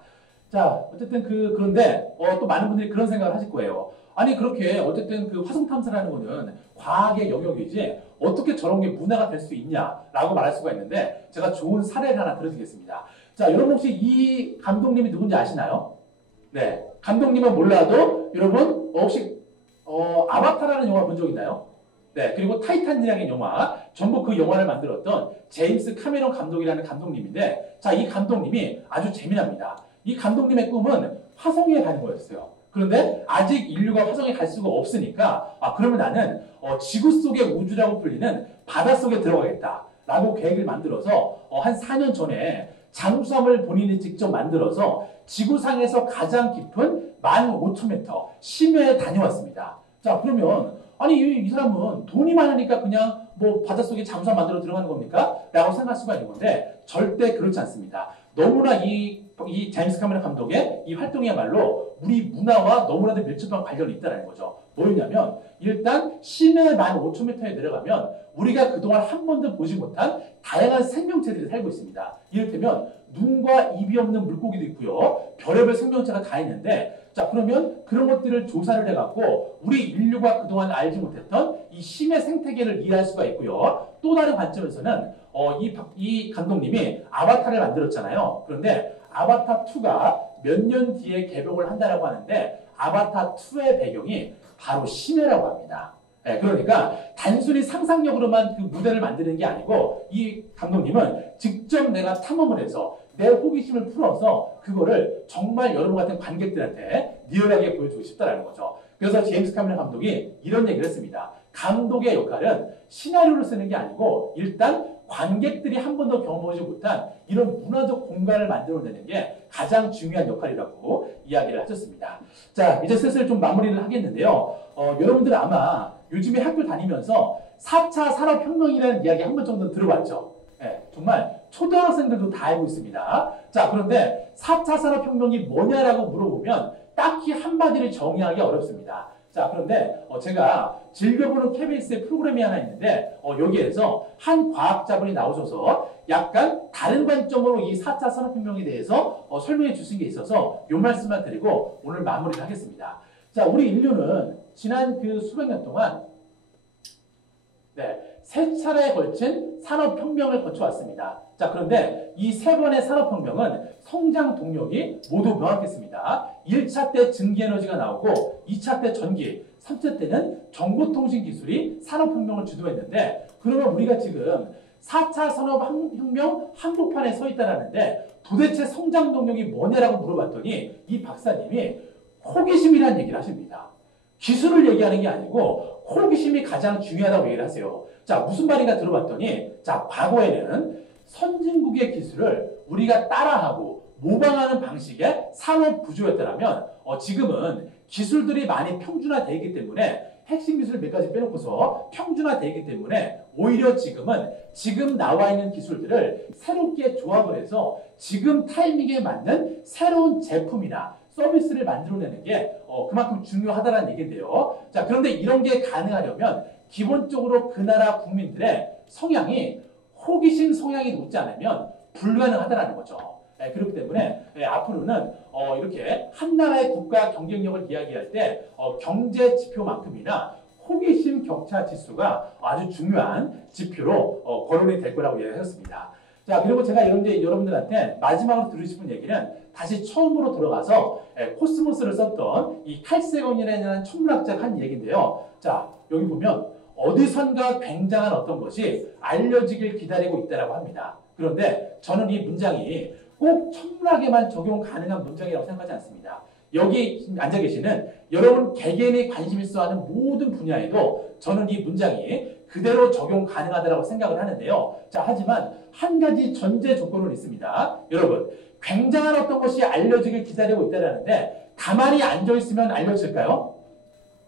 자, 어쨌든 그런데 또 많은 분들이 그런 생각을 하실 거예요. 아니 그렇게 어쨌든 그 화성 탐사라는 거는 과학의 영역이지 어떻게 저런 게 문화가 될 수 있냐라고 말할 수가 있는데 제가 좋은 사례를 하나 들어드리겠습니다. 자, 여러분 혹시 이 감독님이 누군지 아시나요? 네, 감독님은 몰라도 여러분 혹시 아바타라는 영화 본 적 있나요? 네, 그리고 타이탄이라는 영화, 전부 그 영화를 만들었던 제임스 카메론 감독이라는 감독님인데, 자, 이 감독님이 아주 재미납니다. 이 감독님의 꿈은 화성에 가는 거였어요. 그런데 아직 인류가 화성에 갈 수가 없으니까, 그러면 나는 지구 속의 우주라고 불리는 바닷속에 들어가겠다라고 계획을 만들어서 한 4년 전에 잠수함을 본인이 직접 만들어서 지구상에서 가장 깊은 15,000m 심해에 다녀왔습니다. 자, 그러면 아니 이 사람은 돈이 많으니까 그냥 뭐 바닷속에 잠수함 만들어 들어가는 겁니까? 라고 생각할 수가 있는 건데 절대 그렇지 않습니다. 너무나 이 제임스 카메론 감독의 이 활동이야말로 우리 문화와 너무나도 밀접한 관련이 있다는 거죠. 뭐였냐면 일단 심해 15,000m에 내려가면 우리가 그동안 한 번도 보지 못한 다양한 생명체들이 살고 있습니다. 이를테면 눈과 입이 없는 물고기도 있고요. 별의별 생명체가 다 있는데 자, 그러면 그런 것들을 조사를 해갖고 우리 인류가 그동안 알지 못했던 이 심해 생태계를 이해할 수가 있고요. 또 다른 관점에서는 이 감독님이 아바타를 만들었잖아요. 그런데 아바타2가 몇 년 뒤에 개봉을 한다라고 하는데 아바타2의 배경이 바로 심해라고 합니다. 네, 그러니까 단순히 상상력으로만 그 무대를 만드는 게 아니고 이 감독님은 직접 내가 탐험을 해서 내 호기심을 풀어서 그거를 정말 여러분 같은 관객들한테 리얼하게 보여주고 싶다라는 거죠. 그래서 제임스 카메론 감독이 이런 얘기를 했습니다. 감독의 역할은 시나리오를 쓰는 게 아니고 일단 관객들이 한 번도 경험하지 못한 이런 문화적 공간을 만들어내는 게 가장 중요한 역할이라고 이야기를 하셨습니다. 자, 이제 슬슬 좀 마무리를 하겠는데요. 여러분들 아마 요즘에 학교 다니면서 4차 산업혁명이라는 이야기 한 번 정도 들어봤죠? 네, 정말 초등학생들도 다 알고 있습니다. 자, 그런데 4차 산업혁명이 뭐냐라고 물어보면 딱히 한마디를 정의하기 어렵습니다. 자, 그런데 제가 즐겨보는 KBS의 프로그램이 하나 있는데 여기에서 한 과학자분이 나오셔서 약간 다른 관점으로 이 4차 산업혁명에 대해서 설명해 주신 게 있어서 이 말씀만 드리고 오늘 마무리를 하겠습니다. 자, 우리 인류는 지난 그 수백 년 동안 세 차례에 걸친 산업혁명을 거쳐왔습니다. 자, 그런데 이 세 번의 산업혁명은 성장 동력이 모두 명확했습니다. 1차 때 증기에너지가 나오고 2차 때 전기, 3차 때는 정보통신 기술이 산업혁명을 주도했는데 그러면 우리가 지금 4차 산업혁명 한복판에 서 있다라는데 도대체 성장 동력이 뭐냐라고 물어봤더니 이 박사님이 호기심이라는 얘기를 하십니다. 기술을 얘기하는 게 아니고 호기심이 가장 중요하다고 얘기를 하세요. 자, 무슨 말인가 들어봤더니 자, 과거에는 선진국의 기술을 우리가 따라하고 모방하는 방식의 산업 구조였다면 지금은 기술들이 많이 평준화되어 있기 때문에 핵심 기술 몇 가지 빼놓고서 평준화되어 있기 때문에 오히려 지금은 지금 나와 있는 기술들을 새롭게 조합을 해서 지금 타이밍에 맞는 새로운 제품이나 서비스를 만들어내는 게 그만큼 중요하다는 얘기인데요. 자, 그런데 이런 게 가능하려면 기본적으로 그 나라 국민들의 성향이 호기심 성향이 높지 않으면 불가능하다는 거죠. 네, 그렇기 때문에 앞으로는 이렇게 한 나라의 국가 경쟁력을 이야기할 때 경제 지표만큼이나 호기심 격차 지수가 아주 중요한 지표로 거론이 될 거라고 이야기했습니다. 자, 그리고 제가 여러분들한테 마지막으로 들으고 싶은 얘기는 다시 처음으로 들어가서 코스모스를 썼던 이 칼세곤이라는 천문학자가 한 얘기인데요. 자, 여기 보면 어디선가 굉장한 어떤 것이 알려지길 기다리고 있다고 합니다. 그런데 저는 이 문장이 꼭 천문학에만 적용 가능한 문장이라고 생각하지 않습니다. 여기 앉아 계시는 여러분 개개인이 관심 있어 하는 모든 분야에도 저는 이 문장이 그대로 적용 가능하다고 생각을 하는데요. 자, 하지만 한 가지 전제 조건은 있습니다. 여러분, 굉장한 어떤 것이 알려지길 기다리고 있다는데 가만히 앉아 있으면 알려질까요?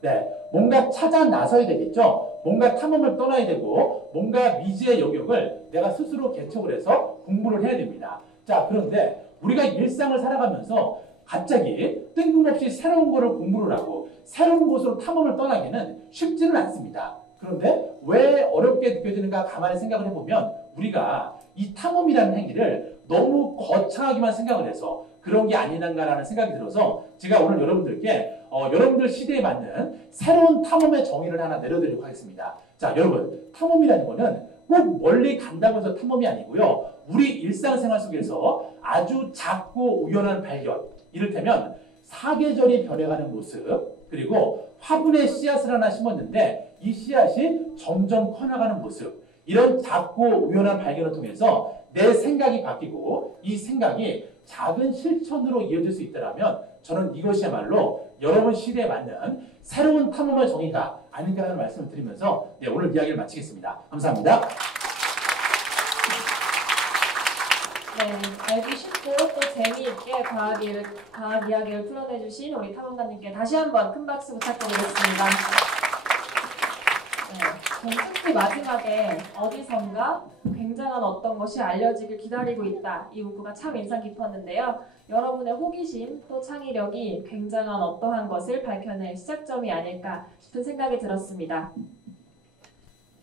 네, 뭔가 찾아 나서야 되겠죠. 뭔가 탐험을 떠나야 되고 뭔가 미지의 영역을 내가 스스로 개척을 해서 공부를 해야 됩니다. 자, 그런데 우리가 일상을 살아가면서 갑자기 뜬금없이 새로운 거를 공부를 하고 새로운 곳으로 탐험을 떠나기는 쉽지는 않습니다. 그런데 왜 어렵게 느껴지는가 가만히 생각을 해보면 우리가 이 탐험이라는 행위를 너무 거창하게만 생각을 해서 그런 게 아니란가라는 생각이 들어서 제가 오늘 여러분들께 여러분들 시대에 맞는 새로운 탐험의 정의를 하나 내려드리도록 하겠습니다. 자, 여러분, 탐험이라는 거는 꼭 멀리 간다고 해서 탐험이 아니고요. 우리 일상생활 속에서 아주 작고 우연한 발견, 이를테면 사계절이 변해가는 모습, 그리고 화분에 씨앗을 하나 심었는데 이 씨앗이 점점 커나가는 모습, 이런 작고 우연한 발견을 통해서 내 생각이 바뀌고 이 생각이 작은 실천으로 이어질 수 있다면 저는 이것이야말로 여러분 시대에 맞는 새로운 탐험의 정의가 아닌가라는 말씀을 드리면서 오늘 이야기를 마치겠습니다. 감사합니다. 네, 알기 쉽고 또 재미있게 과학 이야기를 풀어내주신 우리 탐험가님께 다시 한번 큰 박수 부탁드리겠습니다. 네, 특히 마지막에 어디선가 굉장한 어떤 것이 알려지길 기다리고 있다. 이 문구가 참 인상 깊었는데요. 여러분의 호기심 또 창의력이 굉장한 어떠한 것을 밝혀낼 시작점이 아닐까 싶은 생각이 들었습니다.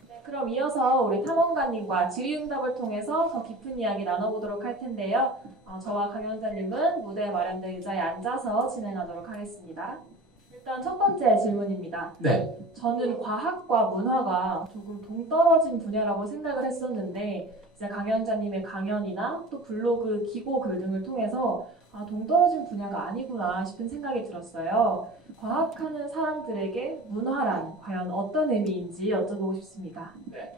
네, 그럼 이어서 우리 탐험가님과 질의응답을 통해서 더 깊은 이야기 나눠보도록 할 텐데요. 저와 강연자님은 무대에 마련된 의자에 앉아서 진행하도록 하겠습니다. 일단 첫 번째 질문입니다. 네. 저는 과학과 문화가 조금 동떨어진 분야라고 생각을 했었는데 이제 강연자님의 강연이나 또 블로그, 기고 글 등을 통해서 동떨어진 분야가 아니구나 싶은 생각이 들었어요. 과학하는 사람들에게 문화란 과연 어떤 의미인지 여쭤보고 싶습니다. 네.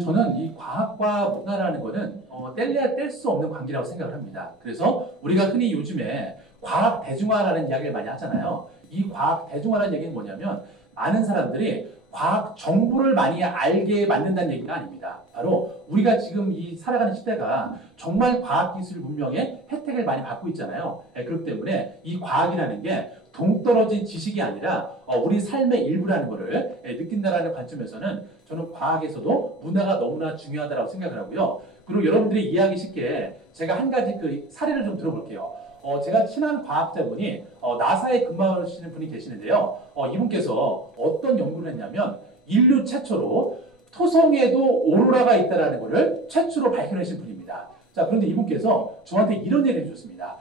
저는 이 과학과 문화라는 거는 뗄래야 뗄 수 없는 관계라고 생각을 합니다. 그래서 우리가 흔히 요즘에 과학 대중화라는 이야기를 많이 하잖아요. 이 과학 대중화라는 얘기는 뭐냐면 많은 사람들이 과학 정보를 많이 알게 만든다는 얘기가 아닙니다. 바로 우리가 지금 이 살아가는 시대가 정말 과학기술 문명의 혜택을 많이 받고 있잖아요. 그렇기 때문에 이 과학이라는 게 동떨어진 지식이 아니라 우리 삶의 일부라는 것을 느낀다라는 관점에서는 저는 과학에서도 문화가 너무나 중요하다고 생각을 하고요. 그리고 여러분들이 이해하기 쉽게 제가 한 가지 그 사례를 좀 들어볼게요. 제가 친한 과학자분이 나사에 근무하시는 분이 계시는데요. 이분께서 어떤 연구를 했냐면 인류 최초로 토성에도 오로라가 있다는 것을 최초로 밝혀내신 분입니다. 자, 그런데 이분께서 저한테 이런 얘기를 해주셨습니다.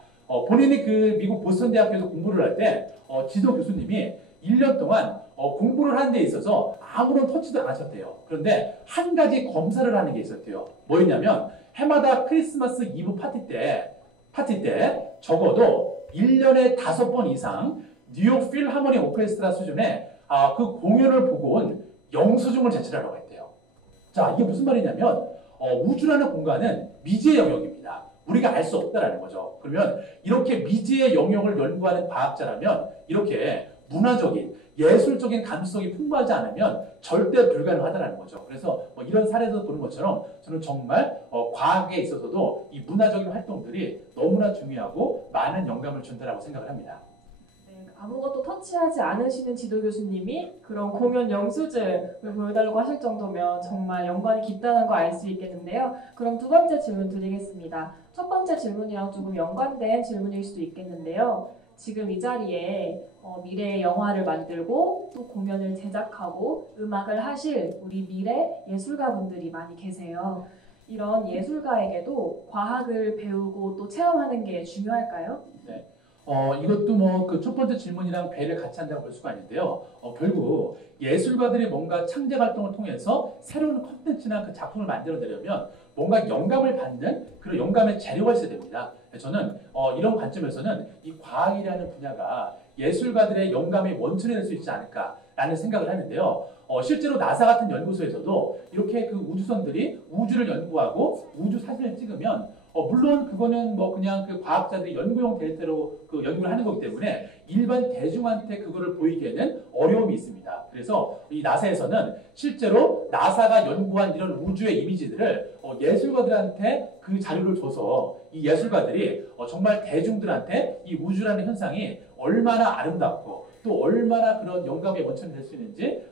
본인이 그 미국 보스턴 대학교에서 공부를 할 때 지도 교수님이 1년 동안 공부를 하는 데 있어서 아무런 터치도 안 하셨대요. 그런데 한 가지 검사를 하는 게 있었대요. 뭐였냐면 해마다 크리스마스 이브 파티 때 적어도 1년에 5번 이상 뉴욕 필하모니 오케스트라 수준의 그 공연을 보고 온 영수증을 제출하라고 했대요. 자, 이게 무슨 말이냐면 우주라는 공간은 미지의 영역입니다. 우리가 알 수 없다라는 거죠. 그러면 이렇게 미지의 영역을 연구하는 과학자라면 이렇게 문화적인, 예술적인 감수성이 풍부하지 않으면 절대 불가능하다는 거죠. 그래서 이런 사례에서 보는 것처럼 저는 정말 과학에 있어서도 이 문화적인 활동들이 너무나 중요하고 많은 영감을 준다라고 생각을 합니다. 네, 아무것도 터치하지 않으시는 지도 교수님이 그런 공연 영수증을 보여달라고 하실 정도면 정말 연관이 깊다는 거 알 수 있겠는데요. 그럼 두 번째 질문 드리겠습니다. 첫 번째 질문이랑 조금 연관된 질문일 수도 있겠는데요. 지금 이 자리에 미래의 영화를 만들고 또 공연을 제작하고 음악을 하실 우리 미래 예술가분들이 많이 계세요. 이런 예술가에게도 과학을 배우고 또 체험하는 게 중요할까요? 네. 이것도 그 첫 번째 질문이랑 배를 같이 한다고 볼 수가 있는데요. 결국 예술가들이 뭔가 창작 활동을 통해서 새로운 콘텐츠나 그 작품을 만들어내려면 뭔가 영감을 받는 그런 영감의 재료가 있어야 됩니다. 저는 이런 관점에서는 이 과학이라는 분야가 예술가들의 영감의 원천이 될 수 있지 않을까라는 생각을 하는데요. 실제로 나사 같은 연구소에서도 이렇게 그 우주선들이 우주를 연구하고 우주 사진을 찍으면 물론 그거는 그냥 그 과학자들이 연구용 데이터로 그 연구를 하는 거기 때문에 일반 대중한테 그거를 보이기에는 어려움이 있습니다. 그래서 이 나사에서는 실제로 나사가 연구한 이런 우주의 이미지들을 예술가들한테 그 자료를 줘서 이 예술가들이 정말 대중들한테 이 우주라는 현상이 얼마나 아름답고 또 얼마나 그런 영감의 원천이 될 수 있는지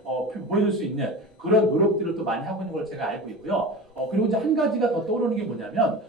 보여줄 수 있는 그런 노력들을 또 많이 하고 있는 걸 제가 알고 있고요. 그리고 이제 한 가지가 더 떠오르는 게 뭐냐면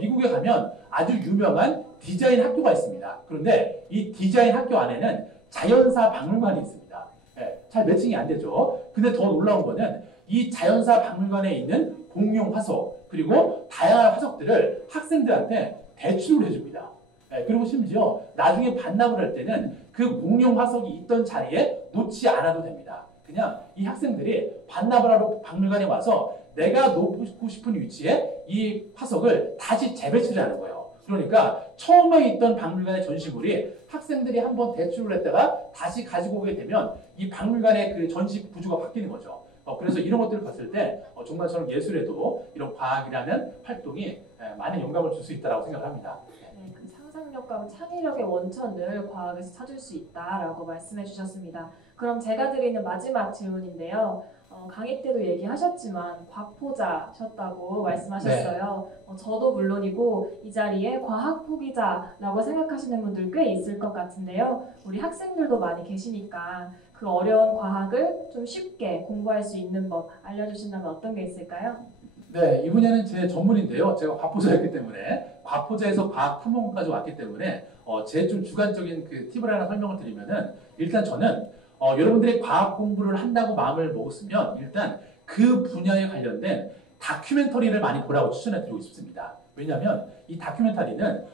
미국에 가면 아주 유명한 디자인 학교가 있습니다. 그런데 이 디자인 학교 안에는 자연사 박물관이 있습니다. 네, 잘 매칭이 안 되죠. 근데 더 놀라운 거는 이 자연사 박물관에 있는 공용 화석 그리고 다양한 화석들을 학생들한테 대출을 해줍니다. 네, 그리고 심지어 나중에 반납을 할 때는 그 공용 화석이 있던 자리에 놓지 않아도 됩니다. 그냥 이 학생들이 반납을 하러 박물관에 와서 내가 놓고 싶은 위치에 이 화석을 다시 재배치를 하는 거예요. 그러니까 처음에 있던 박물관의 전시물이 학생들이 한번 대출을 했다가 다시 가지고 오게 되면 이 박물관의 그 전시 구조가 바뀌는 거죠. 그래서 이런 것들을 봤을 때 정말 저는 예술에도 이런 과학이라는 활동이 많은 영감을 줄 수 있다고 생각을 합니다. 네, 그 상상력과 창의력의 원천을 과학에서 찾을 수 있다라고 말씀해 주셨습니다. 그럼 제가 드리는 마지막 질문인데요. 강의 때도 얘기하셨지만 과포자셨다고 말씀하셨어요. 저도 물론이고 이 자리에 과학 포기자라고 생각하시는 분들 꽤 있을 것 같은데요. 우리 학생들도 많이 계시니까 그 어려운 과학을 좀 쉽게 공부할 수 있는 법 알려주신다면 어떤 게 있을까요? 네, 이 분야는 제 전문인데요. 제가 과포자였기 때문에 과포자에서 과학 탐험까지 왔기 때문에 제 좀 주관적인 그 팁을 하나 설명을 드리면은 일단 저는 여러분들이 과학 공부를 한다고 마음을 먹었으면 일단 그 분야에 관련된 다큐멘터리를 많이 보라고 추천해드리고 싶습니다. 왜냐하면 이 다큐멘터리는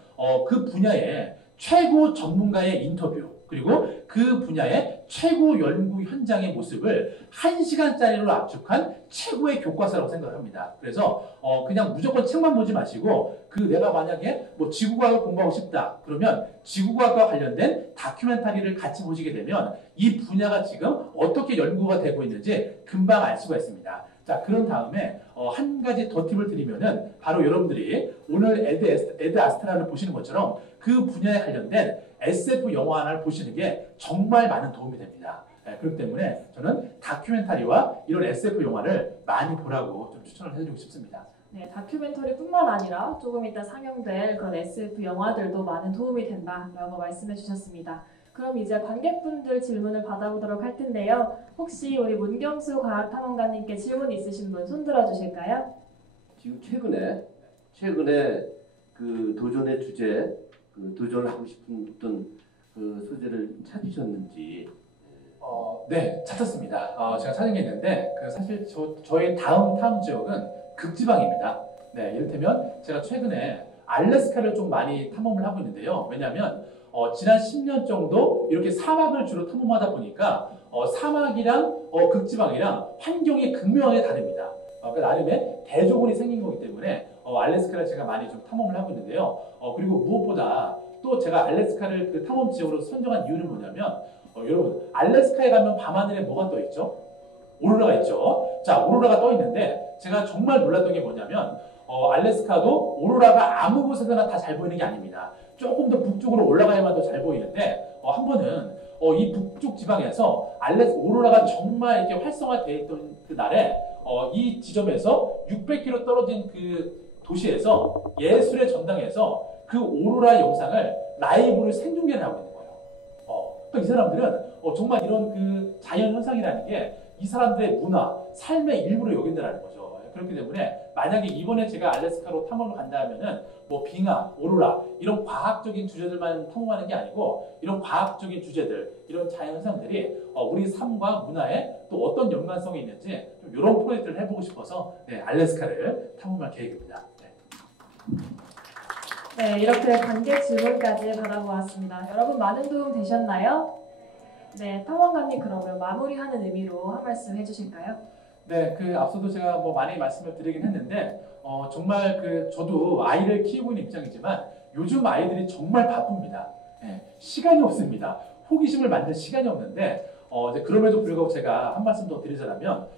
그 분야의 최고 전문가의 인터뷰 그리고 그 분야의 최고 연구 현장의 모습을 1시간짜리로 압축한 최고의 교과서라고 생각합니다. 그래서 그냥 무조건 책만 보지 마시고 내가 만약에 뭐 지구과학을 공부하고 싶다 그러면 지구과학과 관련된 다큐멘터리를 같이 보시게 되면 이 분야가 지금 어떻게 연구가 되고 있는지 금방 알 수가 있습니다. 자, 그런 다음에 한 가지 더 팁을 드리면은 바로 여러분들이 오늘 에드 아스트라를 보시는 것처럼 그 분야에 관련된 SF 영화 하나를 보시는 게 정말 많은 도움이 됩니다. 네, 그렇기 때문에 저는 다큐멘터리와 이런 SF 영화를 많이 보라고 좀 추천을 해드리고 싶습니다. 네, 다큐멘터리뿐만 아니라 조금 이따 상영될 그런 SF 영화들도 많은 도움이 된다라고 말씀해 주셨습니다. 그럼 이제 관객분들 질문을 받아보도록 할 텐데요. 혹시 우리 문경수 과학탐험가님께 질문 있으신 분 손들어 주실까요? 지금 최근에 그 도전의 주제, 그 도전하고 싶은 어떤 그 소재를 찾으셨는지. 네, 찾았습니다. 제가 찾은 게 있는데 사실 저의 다음 탐 지역은 극지방입니다. 네, 이를테면 제가 최근에 알래스카를 좀 많이 탐험을 하고 있는데요. 왜냐하면 지난 10년 정도 이렇게 사막을 주로 탐험하다 보니까 사막이랑 극지방이랑 환경이 극명하게 다릅니다. 그러니까 나름의 대조군이 생긴 거기 때문에 알래스카를 제가 많이 좀 탐험을 하고 있는데요. 그리고 무엇보다 또 제가 알래스카를 그 탐험 지역으로 선정한 이유는 뭐냐면 여러분 알래스카에 가면 밤하늘에 뭐가 떠 있죠? 오로라가 있죠. 자, 오로라가 떠 있는데 제가 정말 놀랐던 게 뭐냐면 알래스카도 오로라가 아무 곳에서나 다 잘 보이는 게 아닙니다. 조금 더 북쪽으로 올라가야만 더 잘 보이는데 한 번은 이 북쪽 지방에서 오로라가 정말 이렇게 활성화되어 있던 그 날에 이 지점에서 600km 떨어진 그 도시에서 예술의 전당에서 그 오로라 영상을 라이브로 생중계를 하고 있는 거예요. 그러니까 이 사람들은 정말 이런 그 자연 현상이라는 게 이 사람들의 문화, 삶의 일부로 여긴다는 거죠. 그렇기 때문에 만약에 이번에 제가 알래스카로 탐험을 간다 하면은 뭐 빙하, 오로라 이런 과학적인 주제들만 탐험하는 게 아니고 이런 과학적인 주제들, 이런 자연 현상들이 우리 삶과 문화에 또 어떤 연관성이 있는지 좀 이런 프로젝트를 해보고 싶어서 알래스카를 탐험할 계획입니다. 네, 이렇게 관객 질문까지 받아보았습니다. 여러분 많은 도움 되셨나요? 네, 탐험가님 그러면 마무리하는 의미로 한 말씀 해주실까요? 네, 앞서도 제가 뭐 많이 말씀을 드리긴 했는데 정말 저도 아이를 키우고 있는 입장이지만 요즘 아이들이 정말 바쁩니다. 네, 시간이 없습니다. 호기심을 만들 시간이 없는데 이제 그럼에도 불구하고 제가 한 말씀 더 드리자면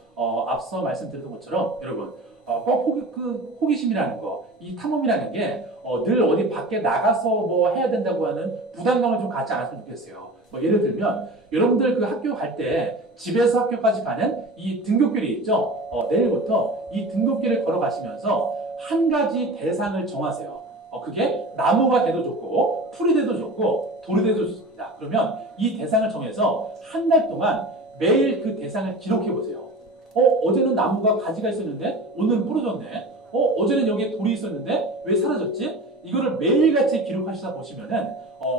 앞서 말씀드렸던 것처럼 여러분 꼭 호기심이라는 거, 이 탐험이라는 게 늘 어디 밖에 나가서 뭐 해야 된다고 하는 부담감을 좀 갖지 않았으면 좋겠어요. 예를 들면 여러분들 그 학교 갈 때 집에서 학교까지 가는 이 등굣길이 있죠. 내일부터 이 등굣길을 걸어가시면서 한 가지 대상을 정하세요. 그게 나무가 돼도 좋고 풀이 돼도 좋고 돌이 돼도 좋습니다. 자, 그러면 이 대상을 정해서 한 달 동안 매일 그 대상을 기록해 보세요. 어제는 나무가 가지가 있었는데 오늘은 부러졌네. 어제는 여기에 돌이 있었는데 왜 사라졌지? 이거를 매일같이 기록하시다 보시면은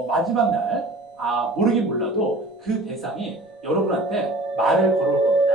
마지막 날 모르긴 몰라도 그 대상이 여러분한테 말을 걸어올 겁니다.